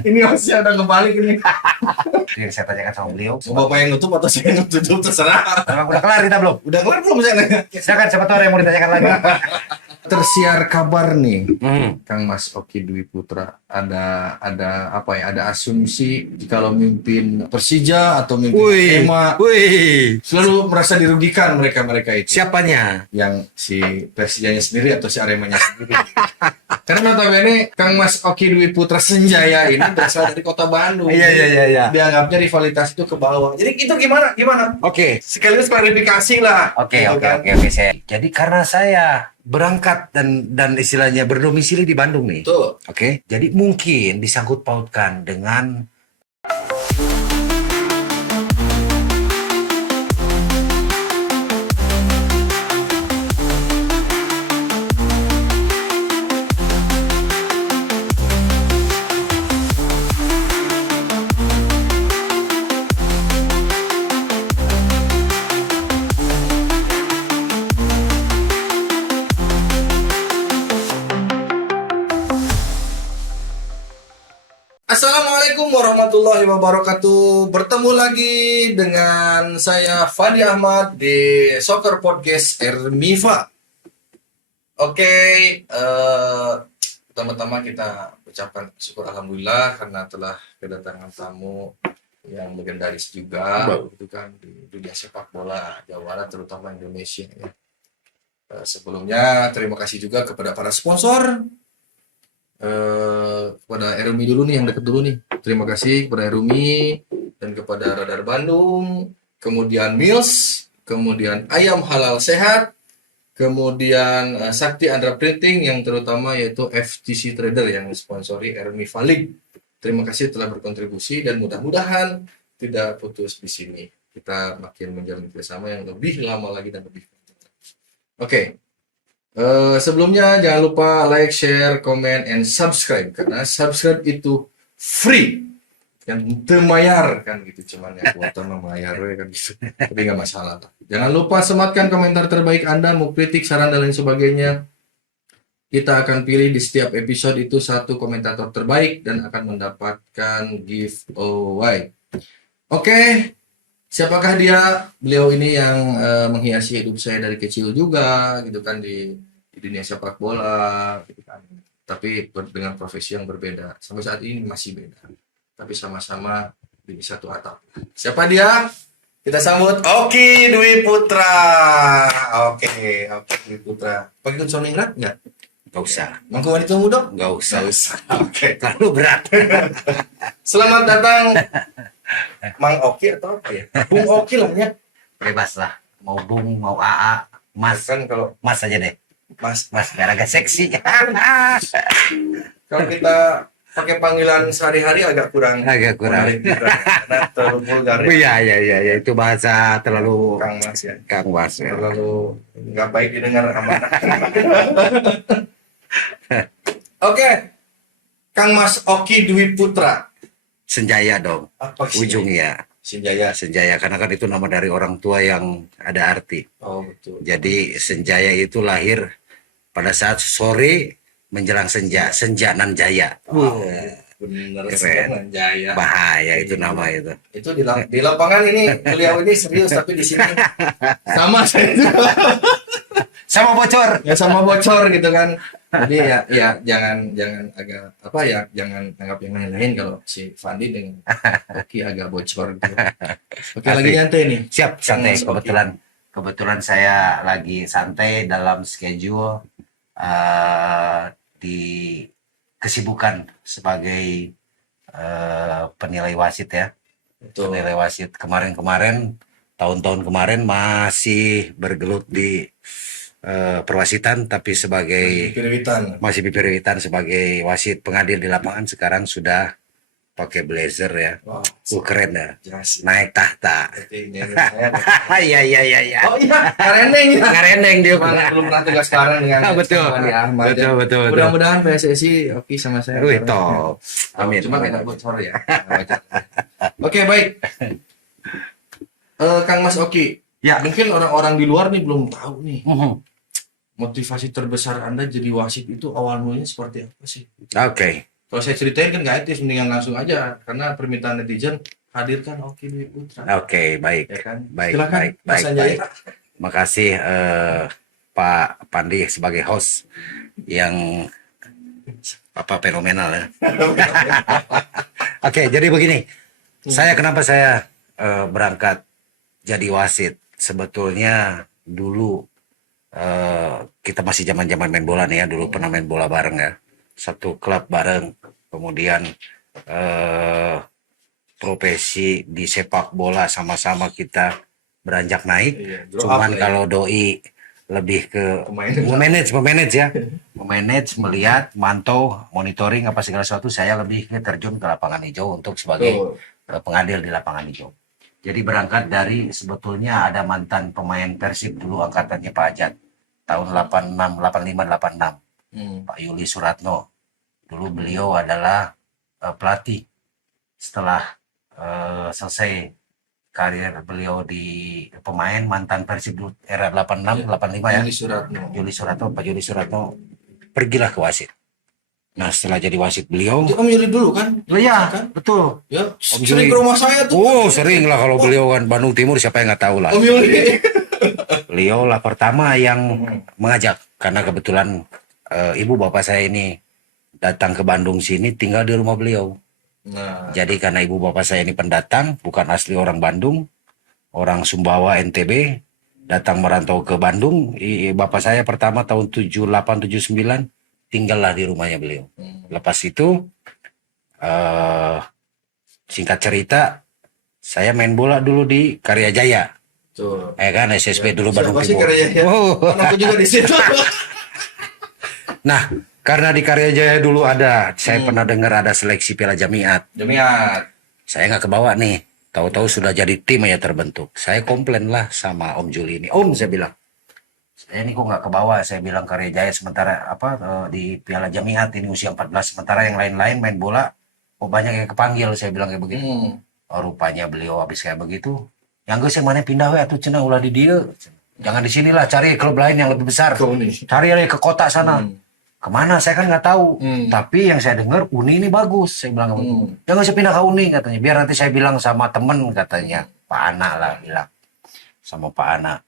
Ini hostnya udah kebalik ini. Yang saya tanyakan sama beliau. Bapak yang nutup atau saya yang nutup terserah. Memang udah kelar kita belum? Udah kelar belum saya nanya? Silakan, siapa tahu ada yang mau ditanyakan lagi. Tersiar kabar nih, Hmm. Kang Mas Oki Dwi Putra, ada apa ya? Ada asumsi kalau mimpin Persija atau mimpin Ema wih. selalu merasa dirugikan mereka itu. Siapanya? Yang si Persijanya sendiri atau si Aremanya sendiri. Karena notabene Kang Mas Oki Dwi Putra Senjaya ini berasal dari kota Bandung. Iya. Dianggapnya rivalitas itu ke bawah. Jadi itu gimana? Oke. Sekaligus klarifikasi lah. Oke. Saya. Jadi karena saya berangkat dan istilahnya berdomisili di Bandung nih. Betul. Oke. Jadi mungkin disangkut pautkan dengan Assalamualaikum warahmatullahi wabarakatuh. Bertemu lagi dengan saya Fadi Ahmad di Soccer Podcast Ermiva. Oke, pertama-tama kita ucapkan syukur alhamdulillah karena telah kedatangan tamu yang legendaris juga, gitu kan, di dunia sepak bola Jawa Barat terutama Indonesia ya. Sebelumnya terima kasih juga kepada para sponsor. Kepada Erumi dulu nih, yang deket dulu nih. Terima kasih kepada Erumi dan kepada Radar Bandung, kemudian Mills, kemudian Ayam Halal Sehat, kemudian Sakti Andra Printing yang terutama yaitu FTC Trader yang sponsori Erumi Valik. Terima kasih telah berkontribusi dan mudah-mudahan tidak putus di sini. Kita makin menjalin kerjasama yang lebih lama lagi dan lebih. Oke. Sebelumnya jangan lupa like, share, comment, and subscribe karena subscribe itu free kan temayar kan gitu, cuman ya kuota memayar kan gitu. Tapi nggak masalah lah. Jangan lupa sematkan komentar terbaik Anda, mau kritik, saran dan lain sebagainya. Kita akan pilih di setiap episode itu satu komentator terbaik dan akan mendapatkan giveaway. Oke. Siapakah dia? Beliau ini yang menghiasi hidup saya dari kecil juga, gitu kan, di dunia sepak bola, gitu kan. Tapi dengan profesi yang berbeda. Sampai saat ini masih beda. Tapi sama-sama di satu atap. Siapa dia? Kita sambut Oki Dwi Putra. Oke, Dwi Putra. Pakai kunci ingat nggak? nggak usah. Mangku wanita muda? Nggak usah. Oke. Terlalu berat. Selamat datang. Mang Oki atau apa ya? Bung Oki lah ya. Bebas lah. Mau Bung, mau AA, Mas. Kan kalau Mas aja deh. Mas, Biar agak seksi. kalau kita pakai panggilan sehari-hari agak kurang. Menarik juga, karena terlalu vulgar ya. Iya. Itu bahasa terlalu Kang Mas ya. Kang Was ya. Terlalu nggak baik didengar amanah. Oke. Kang Mas Oki Dwi Putra. Senjaya dong. Apa sih? Ujungnya. Senjaya. Senjaya karena kan itu nama dari orang tua yang ada arti. Oh, betul. Jadi Senjaya itu lahir pada saat sore menjelang senja, Senja Nan Jaya. Oh, bener Keren. Senjaya Jaya. Bahaya itu nama itu. Itu di lapangan ini beliau ini serius, tapi di sini sama saya juga. Sama bocor. Ya sama bocor gitu kan. Jadi ya jangan agak apa ya, jangan anggap yang lain-lain kalau si Fandi dengan Oki agak bocor gitu. Oke, lagi nyantai nih. Siap, santai. Mas Oki. Kebetulan saya lagi santai dalam schedule di kesibukan sebagai penilai wasit ya. Betul. Penilai wasit kemarin-kemarin, tahun-tahun kemarin masih bergelut di perwasitan, tapi sebagai masih pipiritan sebagai wasit pengadil di lapangan. Sekarang sudah pakai blazer ya. Wow, Keren ya. jelas. Naik tahta. Iya. Iya. Oh iya, kareneng ya. Ngareneng dia. Belum pernah tugas sekarang dengan Betul. Fandi Ahmad ya. Betul. Mudah-mudahan PSSI Oki sama saya. Wih, top. Amin. Cuma nggak bocor ya. Oke, baik. Kang Mas Oki. Ya. Mungkin orang-orang di luar nih belum tahu nih. Motivasi terbesar Anda jadi wasit itu awal mulanya seperti apa sih? Oke. Kalau saya ceritain kan nggak etis, mendingan langsung aja karena permintaan netizen hadirkan Oki Dwi Putra. Oke, baik. Ya kan? Baik, Silakan, baik, Mas baik, Anjay. baik. Makasih Pak Pandi sebagai host yang fenomenal ya. Oke, jadi begini. Kenapa saya berangkat jadi wasit? Sebetulnya dulu kita masih zaman-zaman main bola nih ya, dulu pernah main bola bareng ya. Satu klub bareng. Kemudian profesi di sepak bola sama-sama kita beranjak naik. Iya, Cuman kalau doi lebih ke memanage ya, memanage, melihat, mantau, monitoring apa segala sesuatu. Saya lebih ke terjun ke lapangan hijau untuk sebagai pengadil di lapangan hijau. Jadi berangkat dari sebetulnya ada mantan pemain Persib dulu angkatannya Pak Ajat tahun 86, 85, 86, Pak Yuli Suratno. Dulu beliau adalah pelatih setelah selesai karir beliau di pemain, mantan Persib era 86, 85 ya. Pak Yuli Suratno pergilah ke wasit. Nah, setelah jadi wasit beliau, Om Yuli dulu kan? Iya, kan? betul. Ya, Om sering Yuli. ke rumah saya tuh. Oh, sering lah kalau beliau kan Bandung Timur, siapa yang nggak tahu lah. Om Yuli. Beliau lah pertama yang mengajak karena kebetulan ibu bapak saya ini datang ke Bandung sini tinggal di rumah beliau. Nah, Jadi karena ibu bapak saya ini pendatang, bukan asli orang Bandung, orang Sumbawa NTB, datang merantau ke Bandung. Bapak saya pertama tahun 78 79 tinggallah di rumahnya beliau. Lepas itu singkat cerita, saya main bola dulu di Karya Jaya. tuh. Kan SSB dulu Bandung Siapa sih Timur. Karya Jaya? Oh. Kan aku juga di situ. Nah, karena di Karya Jaya dulu ada, saya pernah dengar ada seleksi Piala Jamiat. Saya nggak kebawa nih. Tahu-tahu sudah jadi tim aja terbentuk. Saya komplain lah sama Om Juli ini. Om, saya bilang, saya ini kok nggak kebawa. Saya bilang Karya Jaya sementara di Piala Jamiat ini usia 14, sementara yang lain-lain main bola, kok banyak yang kepanggil. Saya bilang kayak begitu. Rupanya beliau habis kayak begitu. Yang gue saya mana pindah tuh cenah ulah di dia. Jangan di sinilah, cari klub lain yang lebih besar. Cari ke kota sana. Kemana saya kan nggak tahu, tapi yang saya dengar Uni ini bagus. Saya bilang jangan saya pindah ke Uni katanya, biar nanti saya bilang sama temen katanya, Pak Ana lah bilang sama Pak Ana.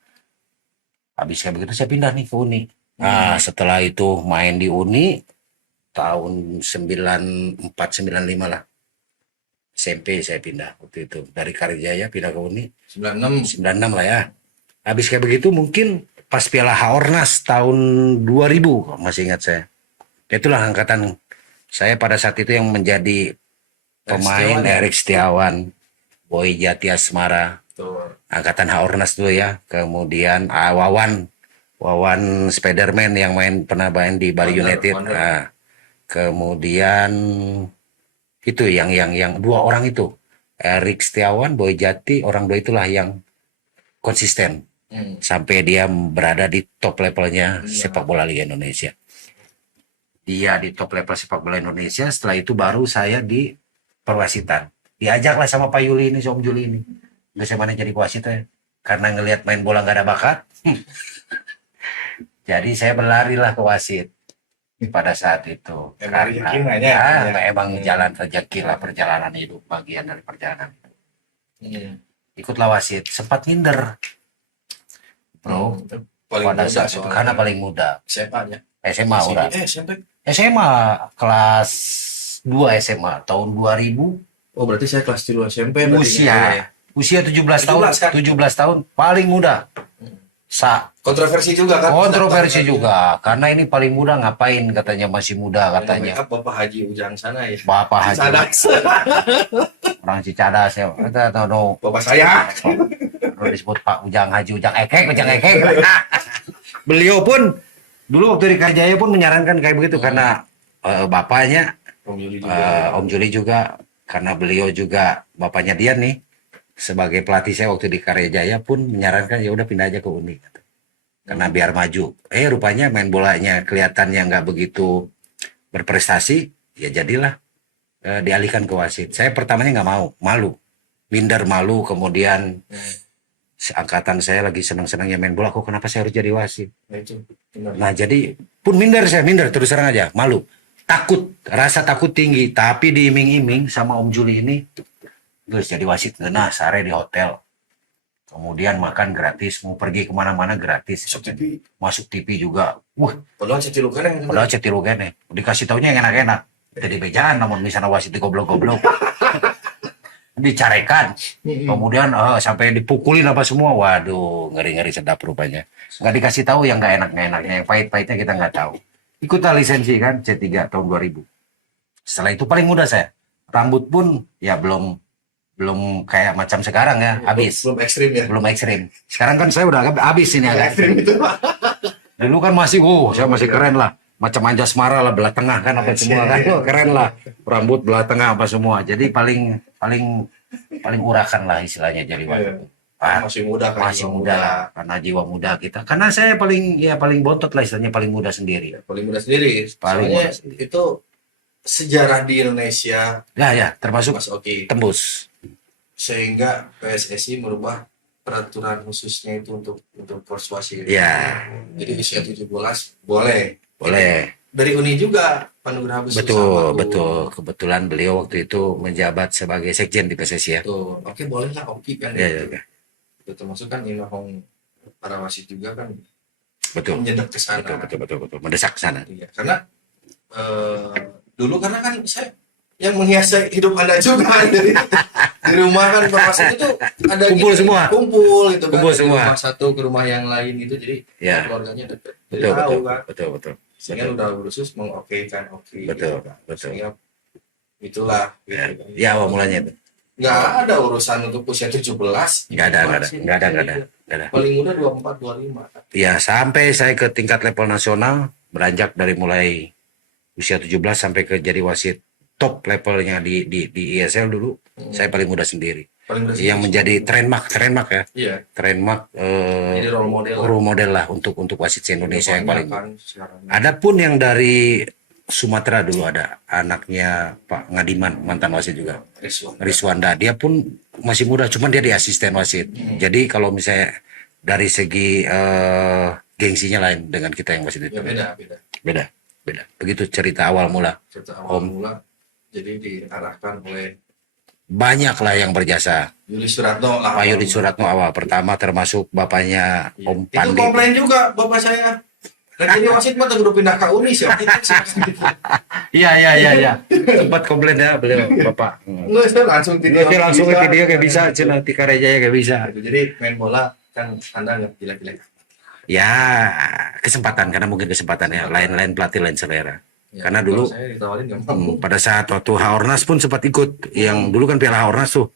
Habis kayak begitu saya pindah nih ke Uni. Nah setelah itu main di Uni tahun 94 95 lah, SMP saya pindah waktu itu dari Karijaya pindah ke Uni 96 lah ya. Habis kayak begitu mungkin pas Piala Haornas tahun 2000 masih ingat saya. Itulah angkatan saya pada saat itu yang menjadi pemain Erik Setiawan, Boy Jati Asmara, angkatan Haornas dulu ya. Kemudian Wawan Spiderman yang pernah main di Bali United. Nah, kemudian itu yang dua orang itu, Erik Setiawan, Boy Jati, orang dua itulah yang konsisten. Sampai dia berada di top levelnya sepak bola Liga Indonesia. Dia di top level sepak bola Indonesia. Setelah itu baru saya di perwasitan. Diajaklah sama Pak Yuli ini, Om Juli ini. Bagaimana jadi wasit ya? Karena ngelihat main bola nggak ada bakat. Jadi saya berlarilah ke wasit pada saat itu. Emang jalan rezeki lah, perjalanan hidup, bagian dari perjalanan. Ikutlah wasit. Sempat minder. Bro, pada saat itu karena paling muda. SMA udah. SMA kelas 2 SMA tahun 2000. Oh, berarti saya kelas 3 SMP. Usia 17 tahun, 17 tahun paling muda. Kontroversi juga kan? Kontroversi juga, karena ini paling muda ngapain katanya, masih muda katanya. Bapak Haji Ujang sana ya. Bapak Haji. Orang Cicadas ya. Kita tahu Bapak saya. Disebut Pak Ujang Haji Ujang Ekek. Beliau pun dulu waktu di Karjaya pun menyarankan kayak begitu karena bapaknya Om Juli juga karena beliau juga bapaknya dia nih sebagai pelatih saya waktu di Karjaya pun menyarankan ya udah pindah aja ke Uni karena biar maju. Rupanya main bolanya kelihatannya nggak begitu berprestasi, ya jadilah dialihkan ke wasit. Saya pertamanya nggak mau, minder malu, kemudian angkatan saya lagi senang-senangnya main bola, kok kenapa saya harus jadi wasit? Nah jadi pun minder terus terang aja, malu. rasa takut tinggi, tapi diiming-iming sama Om Juli ini, terus jadi wasit genah sare di hotel. Kemudian makan gratis, mau pergi kemana-mana gratis. Masuk TV juga. Padahal cetilu kene. Dikasih taunya yang enak-enak. Jadi bejaan, namun misalnya wasit di goblok-goblok. Dicarekan. Kemudian sampai dipukulin apa semua. Waduh, ngeri-ngeri sedap rupanya. Nggak dikasih tahu yang nggak enak-enaknya, yang pahit-pahitnya kita nggak tahu. Ikutlah lisensi kan, C3 tahun 2000. Setelah itu paling mudah saya. Rambut pun ya belum kayak macam sekarang ya, habis. Belum ekstrim ya. Belum ekstrim. Sekarang kan saya udah habis ini agak Ekstrim itu. Dulu kan masih, saya masih keren lah. Macam Anjasmara lah, belah tengah kan apa semua kan. Keren lah. Rambut belah tengah apa semua. Jadi paling urakan lah istilahnya jadi waktu. Masih muda kan. Masih muda karena jiwa muda kita. Karena saya paling bontot lah istilahnya, paling muda sendiri. Paling muda sendiri. Paling Soalnya muda sendiri. itu sejarah di Indonesia. Ya, termasuk Mas Oki. tembus. Sehingga PSSI merubah peraturan khususnya itu untuk persuasi. Ya. Jadi usia 17 boleh. Dari Uni juga Panugraha Besu sama Betul. Kebetulan beliau waktu itu menjabat sebagai sekjen di PSSI ya. Tuh, oke boleh lah Oki kan. Ya. Itu termasuk kan Inahong para wasit juga kan. Betul. Menyedak ke sana. Betul. Mendesak ke sana. Iya, karena dulu karena kan saya yang menghiasi hidup Anda juga dari di rumah kan informasi itu ada Kumpul semua. Kumpul gitu kan. Kumpul Dari semua. rumah satu ke rumah yang lain gitu, jadi Ya. keluarganya dekat. Jadi tahu kan. Betul. Sehingga udah khusus mengokekan Oki. Betul. Sehingga itulah Ya, gitu kan. ya awal mulanya itu. Nggak ada urusan untuk usia 17. Nggak ada. Paling muda 24, 25 kan. Ya, sampai saya ke tingkat level nasional, beranjak dari mulai usia 17 sampai ke jadi wasit top levelnya di ISL dulu. Saya paling muda sendiri. Paling muda Yang menjadi trademark ya. Iya. Trademark Jadi role model lah untuk wasit Indonesia yang paling. kan sekarang. Ada pun yang dari Sumatera dulu ada anaknya Pak Ngadiman, mantan wasit juga. Riswanda, dia pun masih muda, cuman dia di asisten wasit. Jadi kalau misalnya dari segi gengsinya lain dengan kita yang wasit itu. Ya, beda. Beda. Begitu cerita awal mula. Cerita awal mula jadi diarahkan oleh Banyak lah yang berjasa. Yuli Suratno lah. Pak Yudi Suratno awal pertama, termasuk bapaknya Om Itu Pandi. komplain juga bapak saya. Jadi wasit mah udah pindah ke Uni sih. Iya. Sempat komplain ya beliau bapak. Nggak, saya langsung Langsung ke video kayak bisa, cina tika rejanya kayak bisa. Jadi main bola kan Anda nggak jelek-jelek. Ya kesempatan, karena mungkin kesempatan ya. Lain pelatih, lain selera. Ya, Karena dulu saya ditawarin nggak mau. pada saat waktu Haornas pun sempat ikut. Yang dulu kan Piala Haornas tuh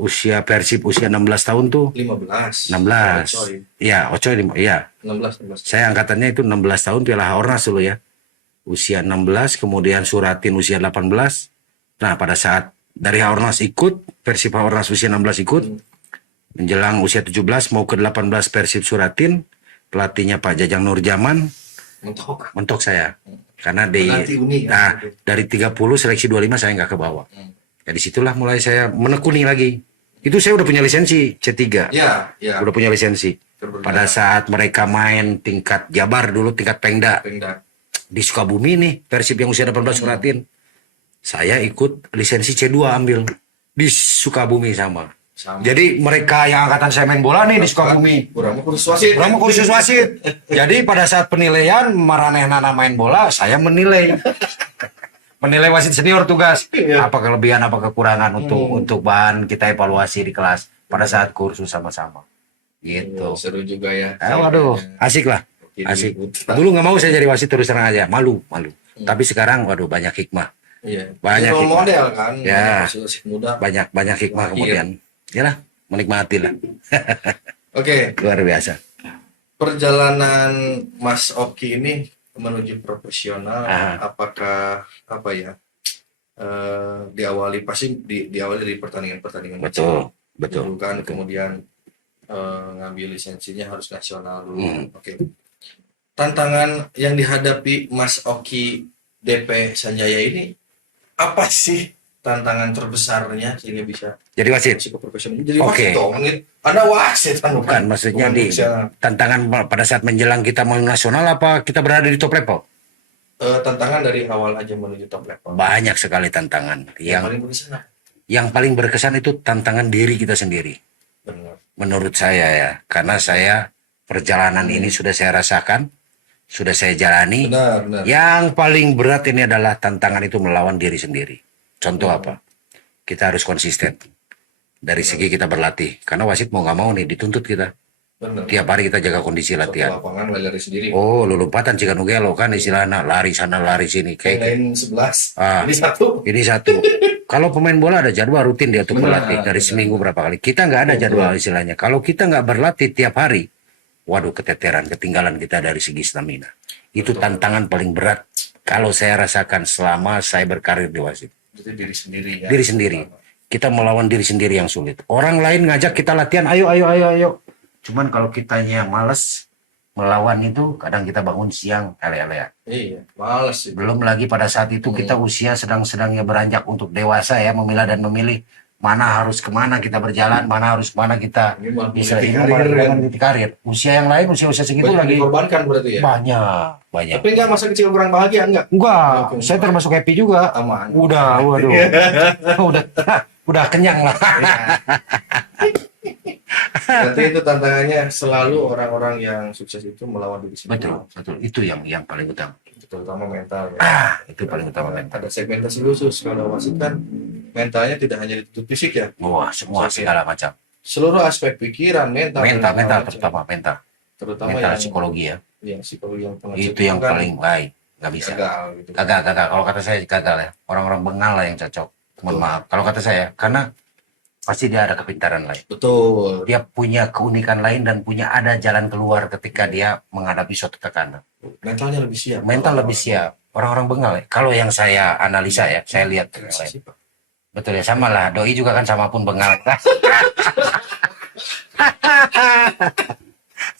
usia Persib usia 16 tahun tuh. 15. 16. Sorry. Iya, Ocoy iya. 16. Saya angkatannya itu 16 tahun Piala Haornas dulu ya. Usia 16, kemudian Suratin usia 18. Nah, pada saat dari Haornas ikut, Persib Haornas usia 16 ikut. Menjelang usia 17 mau ke 18 Persib Suratin, pelatihnya Pak Jajang Nurjaman mentok saya. Karena Uni, dari 30 seleksi 25 saya nggak ke bawah. Ya disitulah mulai saya menekuni lagi. Itu saya udah punya lisensi C3. Ya. Udah punya lisensi. Pada saat mereka main tingkat Jabar dulu, tingkat Pengda. Di Sukabumi nih, Persib yang usia 18 Suratin. Saya ikut lisensi C2 ambil. Di Sukabumi sama. Jadi mereka yang angkatan saya main bola nih di Sukabumi. Kurang kursus wasit. Jadi pada saat penilaian maranehna main bola, saya menilai. Menilai wasit senior tugas. Apa kelebihan, apa kekurangan untuk bahan kita evaluasi di kelas pada saat kursus sama-sama. Gitu. Seru juga ya. Waduh, asik lah. Asik. Dulu nggak mau saya jadi wasit, terus terang aja, malu. Tapi sekarang waduh banyak hikmah. Iya. Banyak hikmah. Model kan. Ya. Muda. Banyak hikmah kemudian. Yalah, menikmati lah. Oke. Luar biasa. Perjalanan Mas Oki ini menuju profesional, apakah diawali dari pertandingan betul kan, kemudian ngambil lisensinya harus nasional dulu. Oke. Tantangan yang dihadapi Mas Oki DP Sanjaya ini apa sih tantangan terbesarnya sehingga bisa jadi wasit? Jadi wasit dong, ada wasit kan? Bukan, maksudnya tantangan pada saat menjelang kita mau nasional apa kita berada di top level? tantangan dari awal aja menuju top level. Banyak sekali tantangan. Yang paling berkesan apa? Yang paling berkesan itu tantangan diri kita sendiri. Benar. Menurut saya ya, karena saya perjalanan ini sudah saya rasakan, sudah saya jalani. Benar. Yang paling berat ini adalah tantangan itu melawan diri sendiri. Contoh apa? Kita harus konsisten. Dari segi kita berlatih. Karena wasit mau nggak mau nih dituntut kita. Benar. Tiap hari kita jaga kondisi latihan. Lapangan lari sendiri. Oh, lulumpatan Cikanugelo kan istilahnya lari sana lari sini. Kayak lain 11. Ah, ini satu. Kalau pemain bola ada jadwal rutin dia untuk berlatih dari seminggu berapa kali. Kita nggak ada jadwal istilahnya. Kalau kita nggak berlatih tiap hari, waduh keteteran, ketinggalan kita dari segi stamina. Itu tantangan paling berat kalau saya rasakan selama saya berkarir di wasit. Itu diri sendiri ya. Diri sendiri. Kita melawan diri sendiri yang sulit. Orang lain ngajak kita latihan, ayo. Cuman kalau kitanya males melawan itu, kadang kita bangun siang ele-ele. Iya, males. Belum lagi pada saat itu kita usia sedang-sedangnya beranjak untuk dewasa ya, memilah dan memilih mana harus kemana kita berjalan, mana harus kemana kita bisa meniti karir. Usia yang lain, usia segitu banyak lagi dikorbankan berarti ya? Banyak. Tapi enggak masa kecil kurang bahagia enggak? Enggak, saya termasuk happy juga. Aman. Waduh. udah kenyang lah. Berarti itu tantangannya selalu orang-orang yang sukses itu melawan diri sendiri. Betul. Itu yang paling utama. Terutama mental ya. Itu paling utama mental. Ada segmentasi khusus kalau wasit kan mentalnya tidak hanya dituntut fisik ya. Wah, semua segala macam. Seluruh aspek pikiran, mental terutama mental yang psikologi ya. Iya, psikologi yang itu yang kan paling baik. Nggak bisa. Gagal. Kalau kata saya gagal ya. Orang-orang bengal lah yang cocok. Mohon maaf. Kalau kata saya, karena pasti dia ada kepintaran lain. Betul. Dia punya keunikan lain dan punya ada jalan keluar ketika dia menghadapi suatu tekanan. Mentalnya lebih siap. Orang-orang bengal ya. Kalau yang saya analisa ya, saya lihat. Betul ya, sama lah. Doi juga kan sama pun bengal.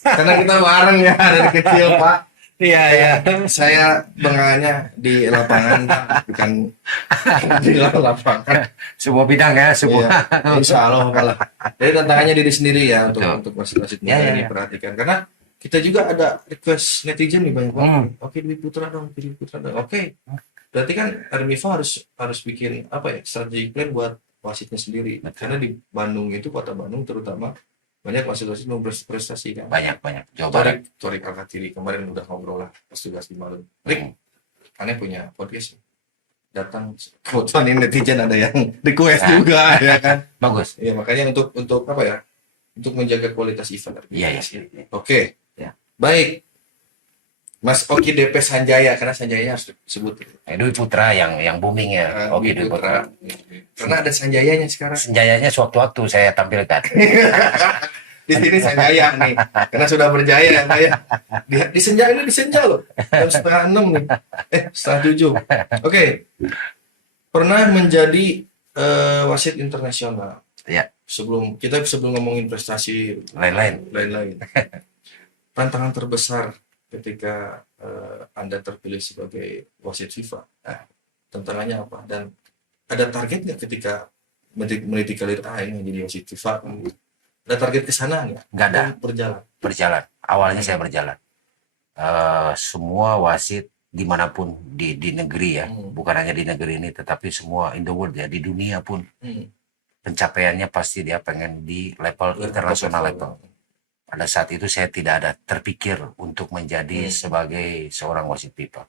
Karena kita bareng ya dari kecil Pak. Iya. Saya bengalnya di lapangan, bukan di lapangan. Sebuah bidang ya, Insya Allah kalah. Jadi tantangannya diri sendiri ya untuk wasit-wasit muda ini perhatikan. Karena kita juga ada request netizen nih banyak banget. Oke, Dwi Putra dong. Oke. Berarti kan Armiva harus bikin strategi plan buat wasitnya sendiri. Karena di Bandung itu, kota Bandung terutama, banyak wasit-wasit mau berprestasi kan. Banyak. Jawa Barat. Torik Alkatiri kemarin udah ngobrol lah pas tugas di Maluku. Rick, aneh punya podcast. Datang kebetulan ini netizen ada yang request juga ya kan. Bagus. Ya makanya untuk untuk menjaga kualitas event. Iya. Oke. Ya. Baik. Mas Oki DP Sanjaya, karena Sanjaya harus disebut. Dwi Putra yang booming ya. Oki Dwi Putra. Karena ada Sanjayanya sekarang. Sanjayanya sewaktu-waktu saya tampilkan. Di sini Sanjaya nih, karena sudah berjaya ya. Di Senja ini di Senja loh. Jam 5:30 nih. 6:30. Oke. Pernah menjadi wasit internasional. Ya. Sebelum ngomongin prestasi lain-lain. Tantangan terbesar ketika Anda terpilih sebagai wasit FIFA, tantangannya apa? Dan ada target nggak ketika meniti karir ini menjadi wasit FIFA? Ada target ke sana nggak? Nggak ada. Berjalan. Awalnya saya berjalan. Semua wasit dimanapun di negeri ya, bukan hanya di negeri ini, tetapi semua in the world ya, di dunia pun pencapaiannya pasti dia pengen di level internasional level. Pada saat itu saya tidak ada terpikir untuk menjadi sebagai seorang wasit FIFA.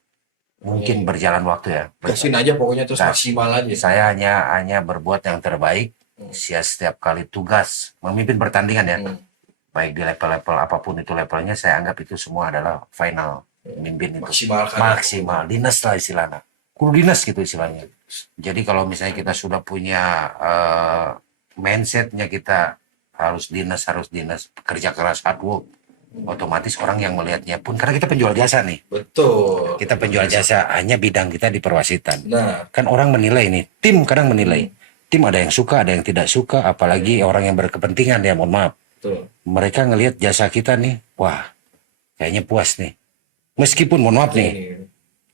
Mungkin berjalan waktu ya. Gasin aja pokoknya terus maksimal aja. Saya hanya berbuat yang terbaik. Setiap kali tugas memimpin pertandingan ya. Baik di level-level apapun itu levelnya, saya anggap itu semua adalah final. Mimpin itu. Maksimal. Dinas lah istilahnya. Kudu dinas gitu istilahnya. Jadi kalau misalnya kita sudah punya mindsetnya kita harus dinas, kerja keras, hard work, otomatis orang yang melihatnya pun, karena kita penjual jasa nih. Betul. Kita penjual jasa, hanya bidang kita di perwasitan. Nah, kan orang menilai nih, tim kadang menilai. Tim ada yang suka, ada yang tidak suka, apalagi orang yang berkepentingan ya, mohon maaf. Betul. Mereka ngelihat jasa kita nih, wah, kayaknya puas nih. Meskipun mohon maaf nih,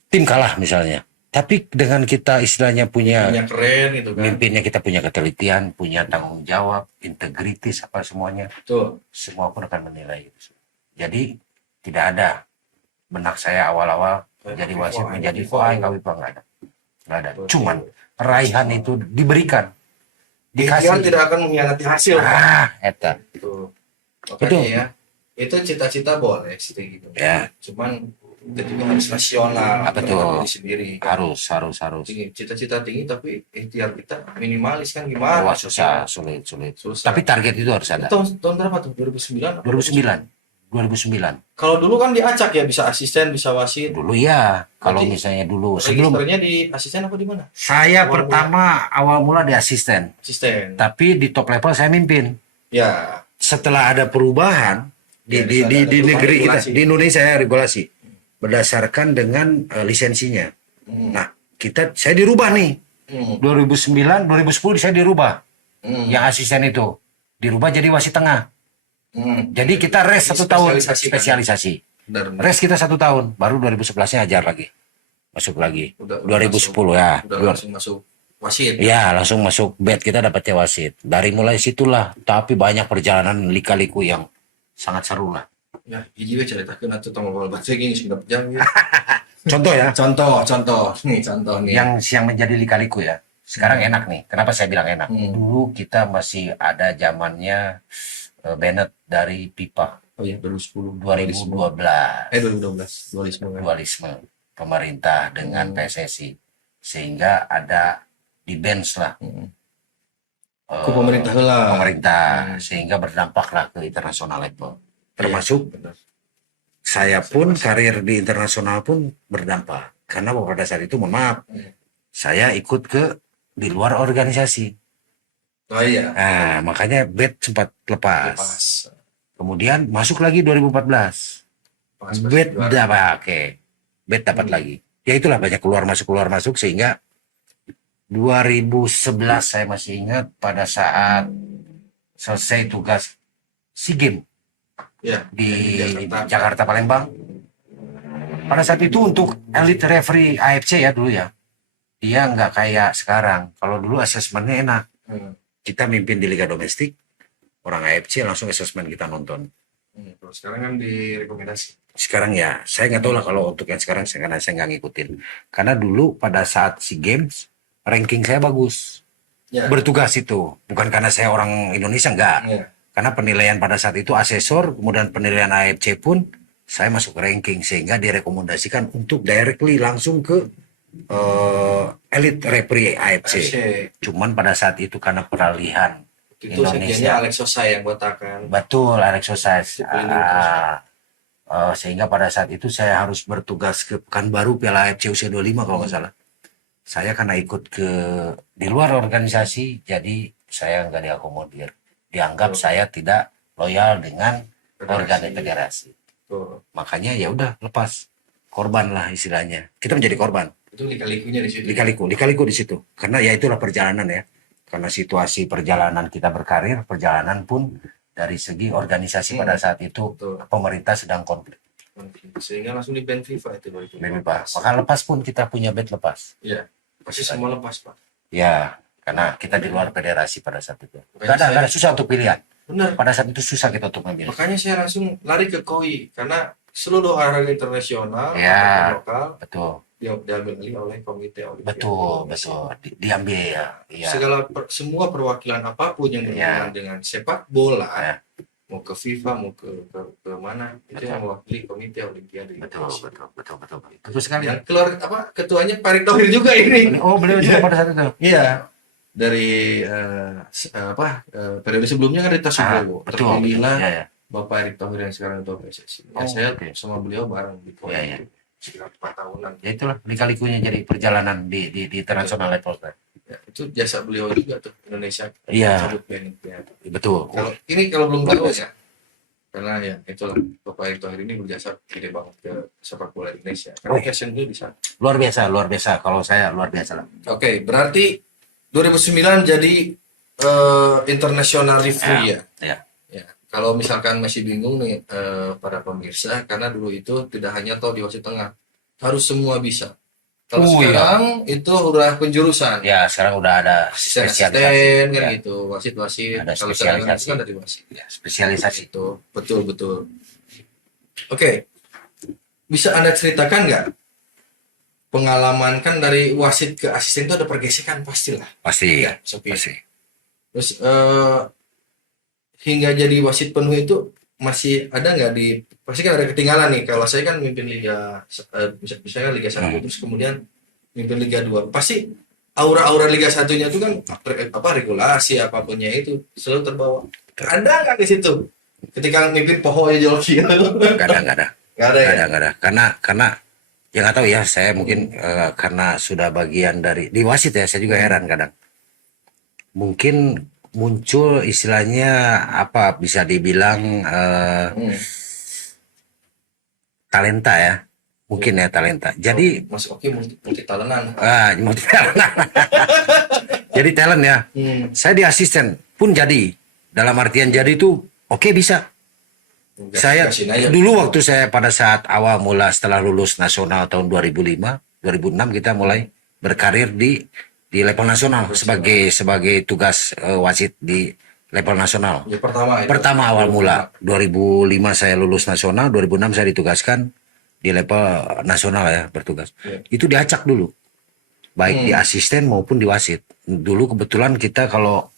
tim kalah misalnya. Tapi dengan kita istilahnya punya keren gitu kan. Mimpinnya kita punya ketelitian, punya tanggung jawab, integritas apa semuanya. Betul. Semua pun akan menilai. Jadi tidak ada benak saya awal-awal jadi wasit menjadi enggak FIFA nggak ada. Nggak ada. Cuman raihan itu diberikan, Ikhtiar dikasih. tidak akan mengkhianati hasil. Eta. Betul. Makanya Betul. ya, itu cita-cita boleh sih gitu. Ya. Cuman itu juga harus rasional, Betul. terhadap diri sendiri. Harus. Cita-cita tinggi tapi ikhtiar kita minimalis kan gimana? Wah, susah, sulit. Tapi target itu harus ada. Tahun berapa tuh? 2009? 2009. Kalau dulu kan diacak ya, bisa asisten, bisa wasit. Dulu ya, kalau Berarti misalnya dulu sebelum Registernya di asisten apa di mana? saya Awal pertama awal mula di asisten, Asisten. tapi di top level saya mimpin. Ya. Setelah ada perubahan Ya, di ada negeri kita, regulasi. di Indonesia ya regulasi berdasarkan dengan lisensinya. Nah, saya dirubah nih. 2009, 2010 saya dirubah. Yang asisten itu dirubah jadi wasit tengah. Jadi kita rest 1 tahun spesialisasi. Rest kita 1 tahun, baru 2011-nya ajar lagi. Masuk lagi. 2010 ya. Udah langsung masuk wasit. Ya, langsung masuk bed, kita dapatnya wasit. Dari mulai situlah, tapi banyak perjalanan lika-liku yang sangat seru lah. Ya, hiji we caritakeun atuh tong ngobrol bahasa gini sudah jam ya. Contoh ya, Contoh nih. yang menjadi lika-liku ya. Sekarang enak nih. Kenapa saya bilang enak? Dulu kita masih ada zamannya Bennett dari pipa. Oh iya, 2010. 2012. 2012. Dualisme pemerintah dengan PSSI. Sehingga ada di bench lah. Ku pemerintah heula. Pemerintah. Sehingga berdampaklah ke internasional level. Termasuk Benar. saya pun karir di internasional pun berdampak. Karena pada saat itu, mohon maaf, saya ikut di luar organisasi. Oh iya. Nah, makanya bed sempat lepas. Kemudian masuk lagi 2014. Bed dapat lagi. Ya itulah, banyak keluar masuk sehingga 2011 saya masih ingat pada saat selesai tugas SEA Games Ya, di Jakarta Palembang. Pada saat itu untuk elite referee AFC ya dulu ya, dia nggak kayak sekarang. Kalau dulu asesmennya enak. Kita mimpin di liga domestik, orang AFC langsung asesmen kita nonton. Kalau sekarang kan direkomendasi. Sekarang ya, saya nggak tahu lah kalau untuk yang sekarang, karena saya nggak ngikutin. Karena dulu pada saat SEA Games, ranking saya bagus. Ya. Bertugas itu, bukan karena saya orang Indonesia, enggak. Ya. Karena penilaian pada saat itu asesor, kemudian penilaian AFC pun, saya masuk ranking, sehingga direkomendasikan untuk directly langsung ke elite referee AFC. Cuman pada saat itu karena peralihan Itu Indonesia, Alex Sosa yang botakan. betul, Alex Sosa. Sehingga pada saat itu saya harus bertugas ke Pekanbaru Piala AFC usia 25 kalau nggak salah. Saya karena ikut di luar organisasi, jadi saya nggak diakomodir. Dianggap saya tidak loyal dengan organisasi federasi. Makanya ya udah, lepas, korban lah istilahnya. Kita menjadi korban. Itu lika-likunya di situ. Lika-liku di situ. Karena ya itulah perjalanan ya. Karena situasi perjalanan kita berkarir, perjalanan pun dari segi organisasi pada saat itu pemerintah sedang konflik. Sehingga langsung di ban FIFA itu. Maka lepas pun kita punya bed lepas. Iya. Pasti semua lepas, Pak. Ya, karena kita di luar federasi pada saat itu. Gak ada susah untuk pilihan. Benar. Pada saat itu susah kita untuk memilih. Makanya saya langsung lari ke KOI karena seluruh olahraga internasional Ya, lokal betul. diambil alih oleh komite olimpiade. Betul. Diambil ya. Semua perwakilan apapun yang berhubungan dengan sepak bola, mau ke FIFA, mau ke mana, itu yang mewakili komite olimpiade. Betul sekali. Yang keluar ketuanya Pak Erick Thohir juga ini. Oh, beliau juga pada saat itu. Iya. Dari periode sebelumnya kan Rita Subowo. Terpilihlah ya. Bapak Erick Thohir yang sekarang ketua PSSI. Saya sama beliau bareng di ya. Sekitar 4 tahunan. Ya itulah lika-likunya jadi perjalanan di internasional level. Ya, itu jasa beliau juga tuh Indonesia. Iya. Betul. Kalau belum tahu ya, karena ya itulah Bapak Erick Thohir ini berjasa gede banget ke sepak bola Indonesia. Karena passion itu di sana. Luar biasa. Kalau saya luar biasa lah. Oke, berarti 2009 jadi international referee ya. Kalau misalkan masih bingung nih para pemirsa, karena dulu itu tidak hanya tahu di wasit tengah, harus semua bisa. Kalau sekarang itu udah penjurusan. Ya, sekarang udah ada spesialisasi kan gitu, wasit-wasit. Ada kalau spesialisasi kan dari wasit. Ya, spesialisasi itu betul. Oke, bisa Anda ceritakan nggak pengalaman kan dari wasit ke asisten itu ada pergesekan pastilah. Pasti, Ya, Sofi. pasti. Terus hingga jadi wasit penuh itu masih ada nggak di, pasti kan ada ketinggalan nih. Kalau saya kan mimpin Liga misalnya Liga 1 terus kemudian mimpin Liga 2. Pasti aura-aura Liga 1-nya itu kan regulasi apapunnya itu selalu terbawa. Ada nggak di situ? Ketika mimpin Poho ya Jolki. Nggak ada. Nggak ada Nggak ya? ada, nggak ada. Karena ya nggak tahu ya, saya mungkin karena sudah bagian dari di wasit ya, saya juga heran kadang. Mungkin muncul istilahnya apa bisa dibilang talenta ya, mungkin ya talenta. Jadi Mas Oki multi talentan. jadi talent ya. Saya di asisten pun jadi, dalam artian jadi itu oke, bisa. Saya dulu waktu saya pada saat awal mula setelah lulus nasional tahun 2005, 2006 kita mulai berkarir di level nasional sebagai tugas wasit di level nasional. Ya, pertama awal mula 2005 saya lulus nasional, 2006 saya ditugaskan di level nasional ya, bertugas. Itu diacak dulu. Baik di asisten maupun di wasit. Dulu kebetulan kita kalau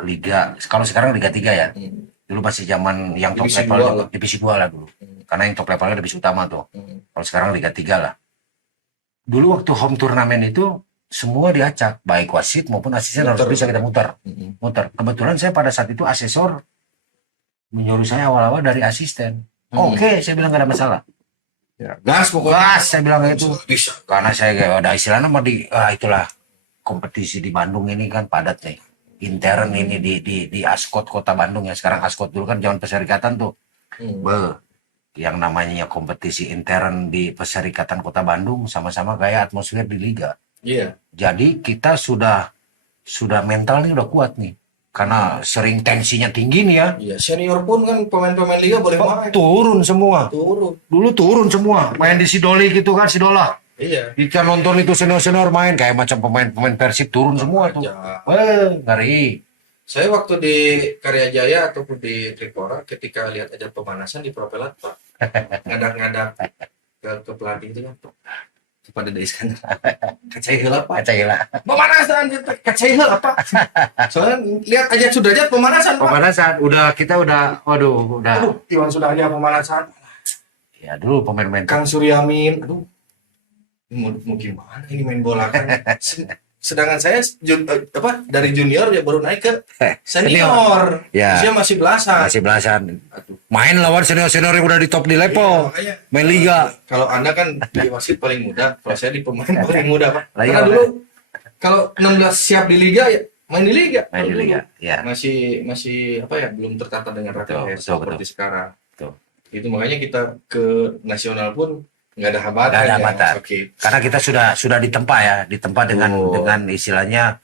liga, kalau sekarang Liga 3 ya. Dulu masih zaman yang top level divisi 2 lah dulu. Karena yang top levelnya divisi utama tuh. Kalau sekarang Liga 3 lah. Dulu waktu home turnamen itu semua diacak, baik wasit maupun asisten harus bisa kita muter. Kebetulan saya pada saat itu asesor menyuruh saya awal-awal dari asisten. Oke, saya bilang gak ada masalah. Ya, gas pokoknya. Gas, saya bilang itu. Bisa. Karena saya kayak ada istilahnya mah itulah kompetisi di Bandung ini kan padat nih. Intern ini di Askot Kota Bandung ya, sekarang Askot, dulu kan zaman Perserikatan tuh. Yang namanya kompetisi intern di Perserikatan Kota Bandung sama-sama kayak atmosfer di liga. Iya. Jadi kita sudah mental nih udah kuat nih. Karena sering tensinya tinggi nih ya. Iya, senior pun kan pemain-pemain liga boleh main. Turun semua. Dulu turun semua. Main di Sidoli gitu kan, Sidola. Iya. Kita nonton itu senior-senior main kayak macam pemain Persib turun semua tuh. Ngeri. Saya waktu di Karya Jaya ataupun di Tripora, ketika lihat aja pemanasan di Propelat, Pak, ngadak-ngadak ke pelatih itu kan, kepada Dai Iskandar, kacai heula Pak, pemanasan, kacai heula Pak. Soalnya lihat aja Sudrajat pemanasan Pak. Kita udah Iwan Sudrajat pemanasan. Ya dulu pemain-pemain Kang Suryamin, mau gimana ini main bola kan. Sedangkan saya dari junior ya baru naik ke senior. Ya. Usia masih belasan. Main lawan senior-senior yang udah di top di level. Iya, main liga. Kalau Anda kan di wasit paling muda, kalau saya di pemain paling muda, Pak. Karena dulu kalau 16 siap di liga ya main di liga. Ya. Masih belum tertata dengan RTS seperti sekarang. Itu makanya kita ke nasional pun nggak ada hambatan. Karena kita sudah ditempa dengan istilahnya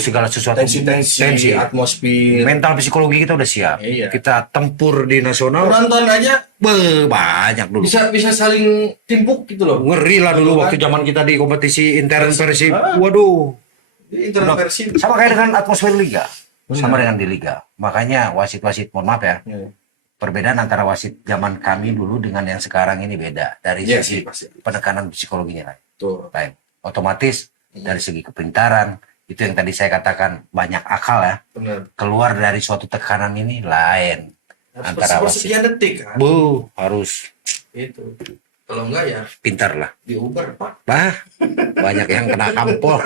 segala sesuatu, tensi, atmosfer, mental psikologi kita udah siap. Iya. Kita tempur di nasional. Penonton aja banyak dulu. Bisa saling timpuk gitu loh. Ngeri lah dulu waktu zaman kita di kompetisi intern Persib. Waduh. Intern Persib. Sama kayak dengan atmosfer liga. Sama dengan di liga. Makanya wasit-wasit, mohon maaf ya. Perbedaan antara wasit zaman kami dulu dengan yang sekarang ini beda dari segi penekanan psikologinya lain. Otomatis dari segi kepintaran itu yang tadi saya katakan banyak akal ya. Benar. Keluar dari suatu tekanan ini lain antara wasit. Sekian detik kan. Harus itu. Kalau enggak ya pintar lah. Diuber Pak. Banyak yang kena kampol.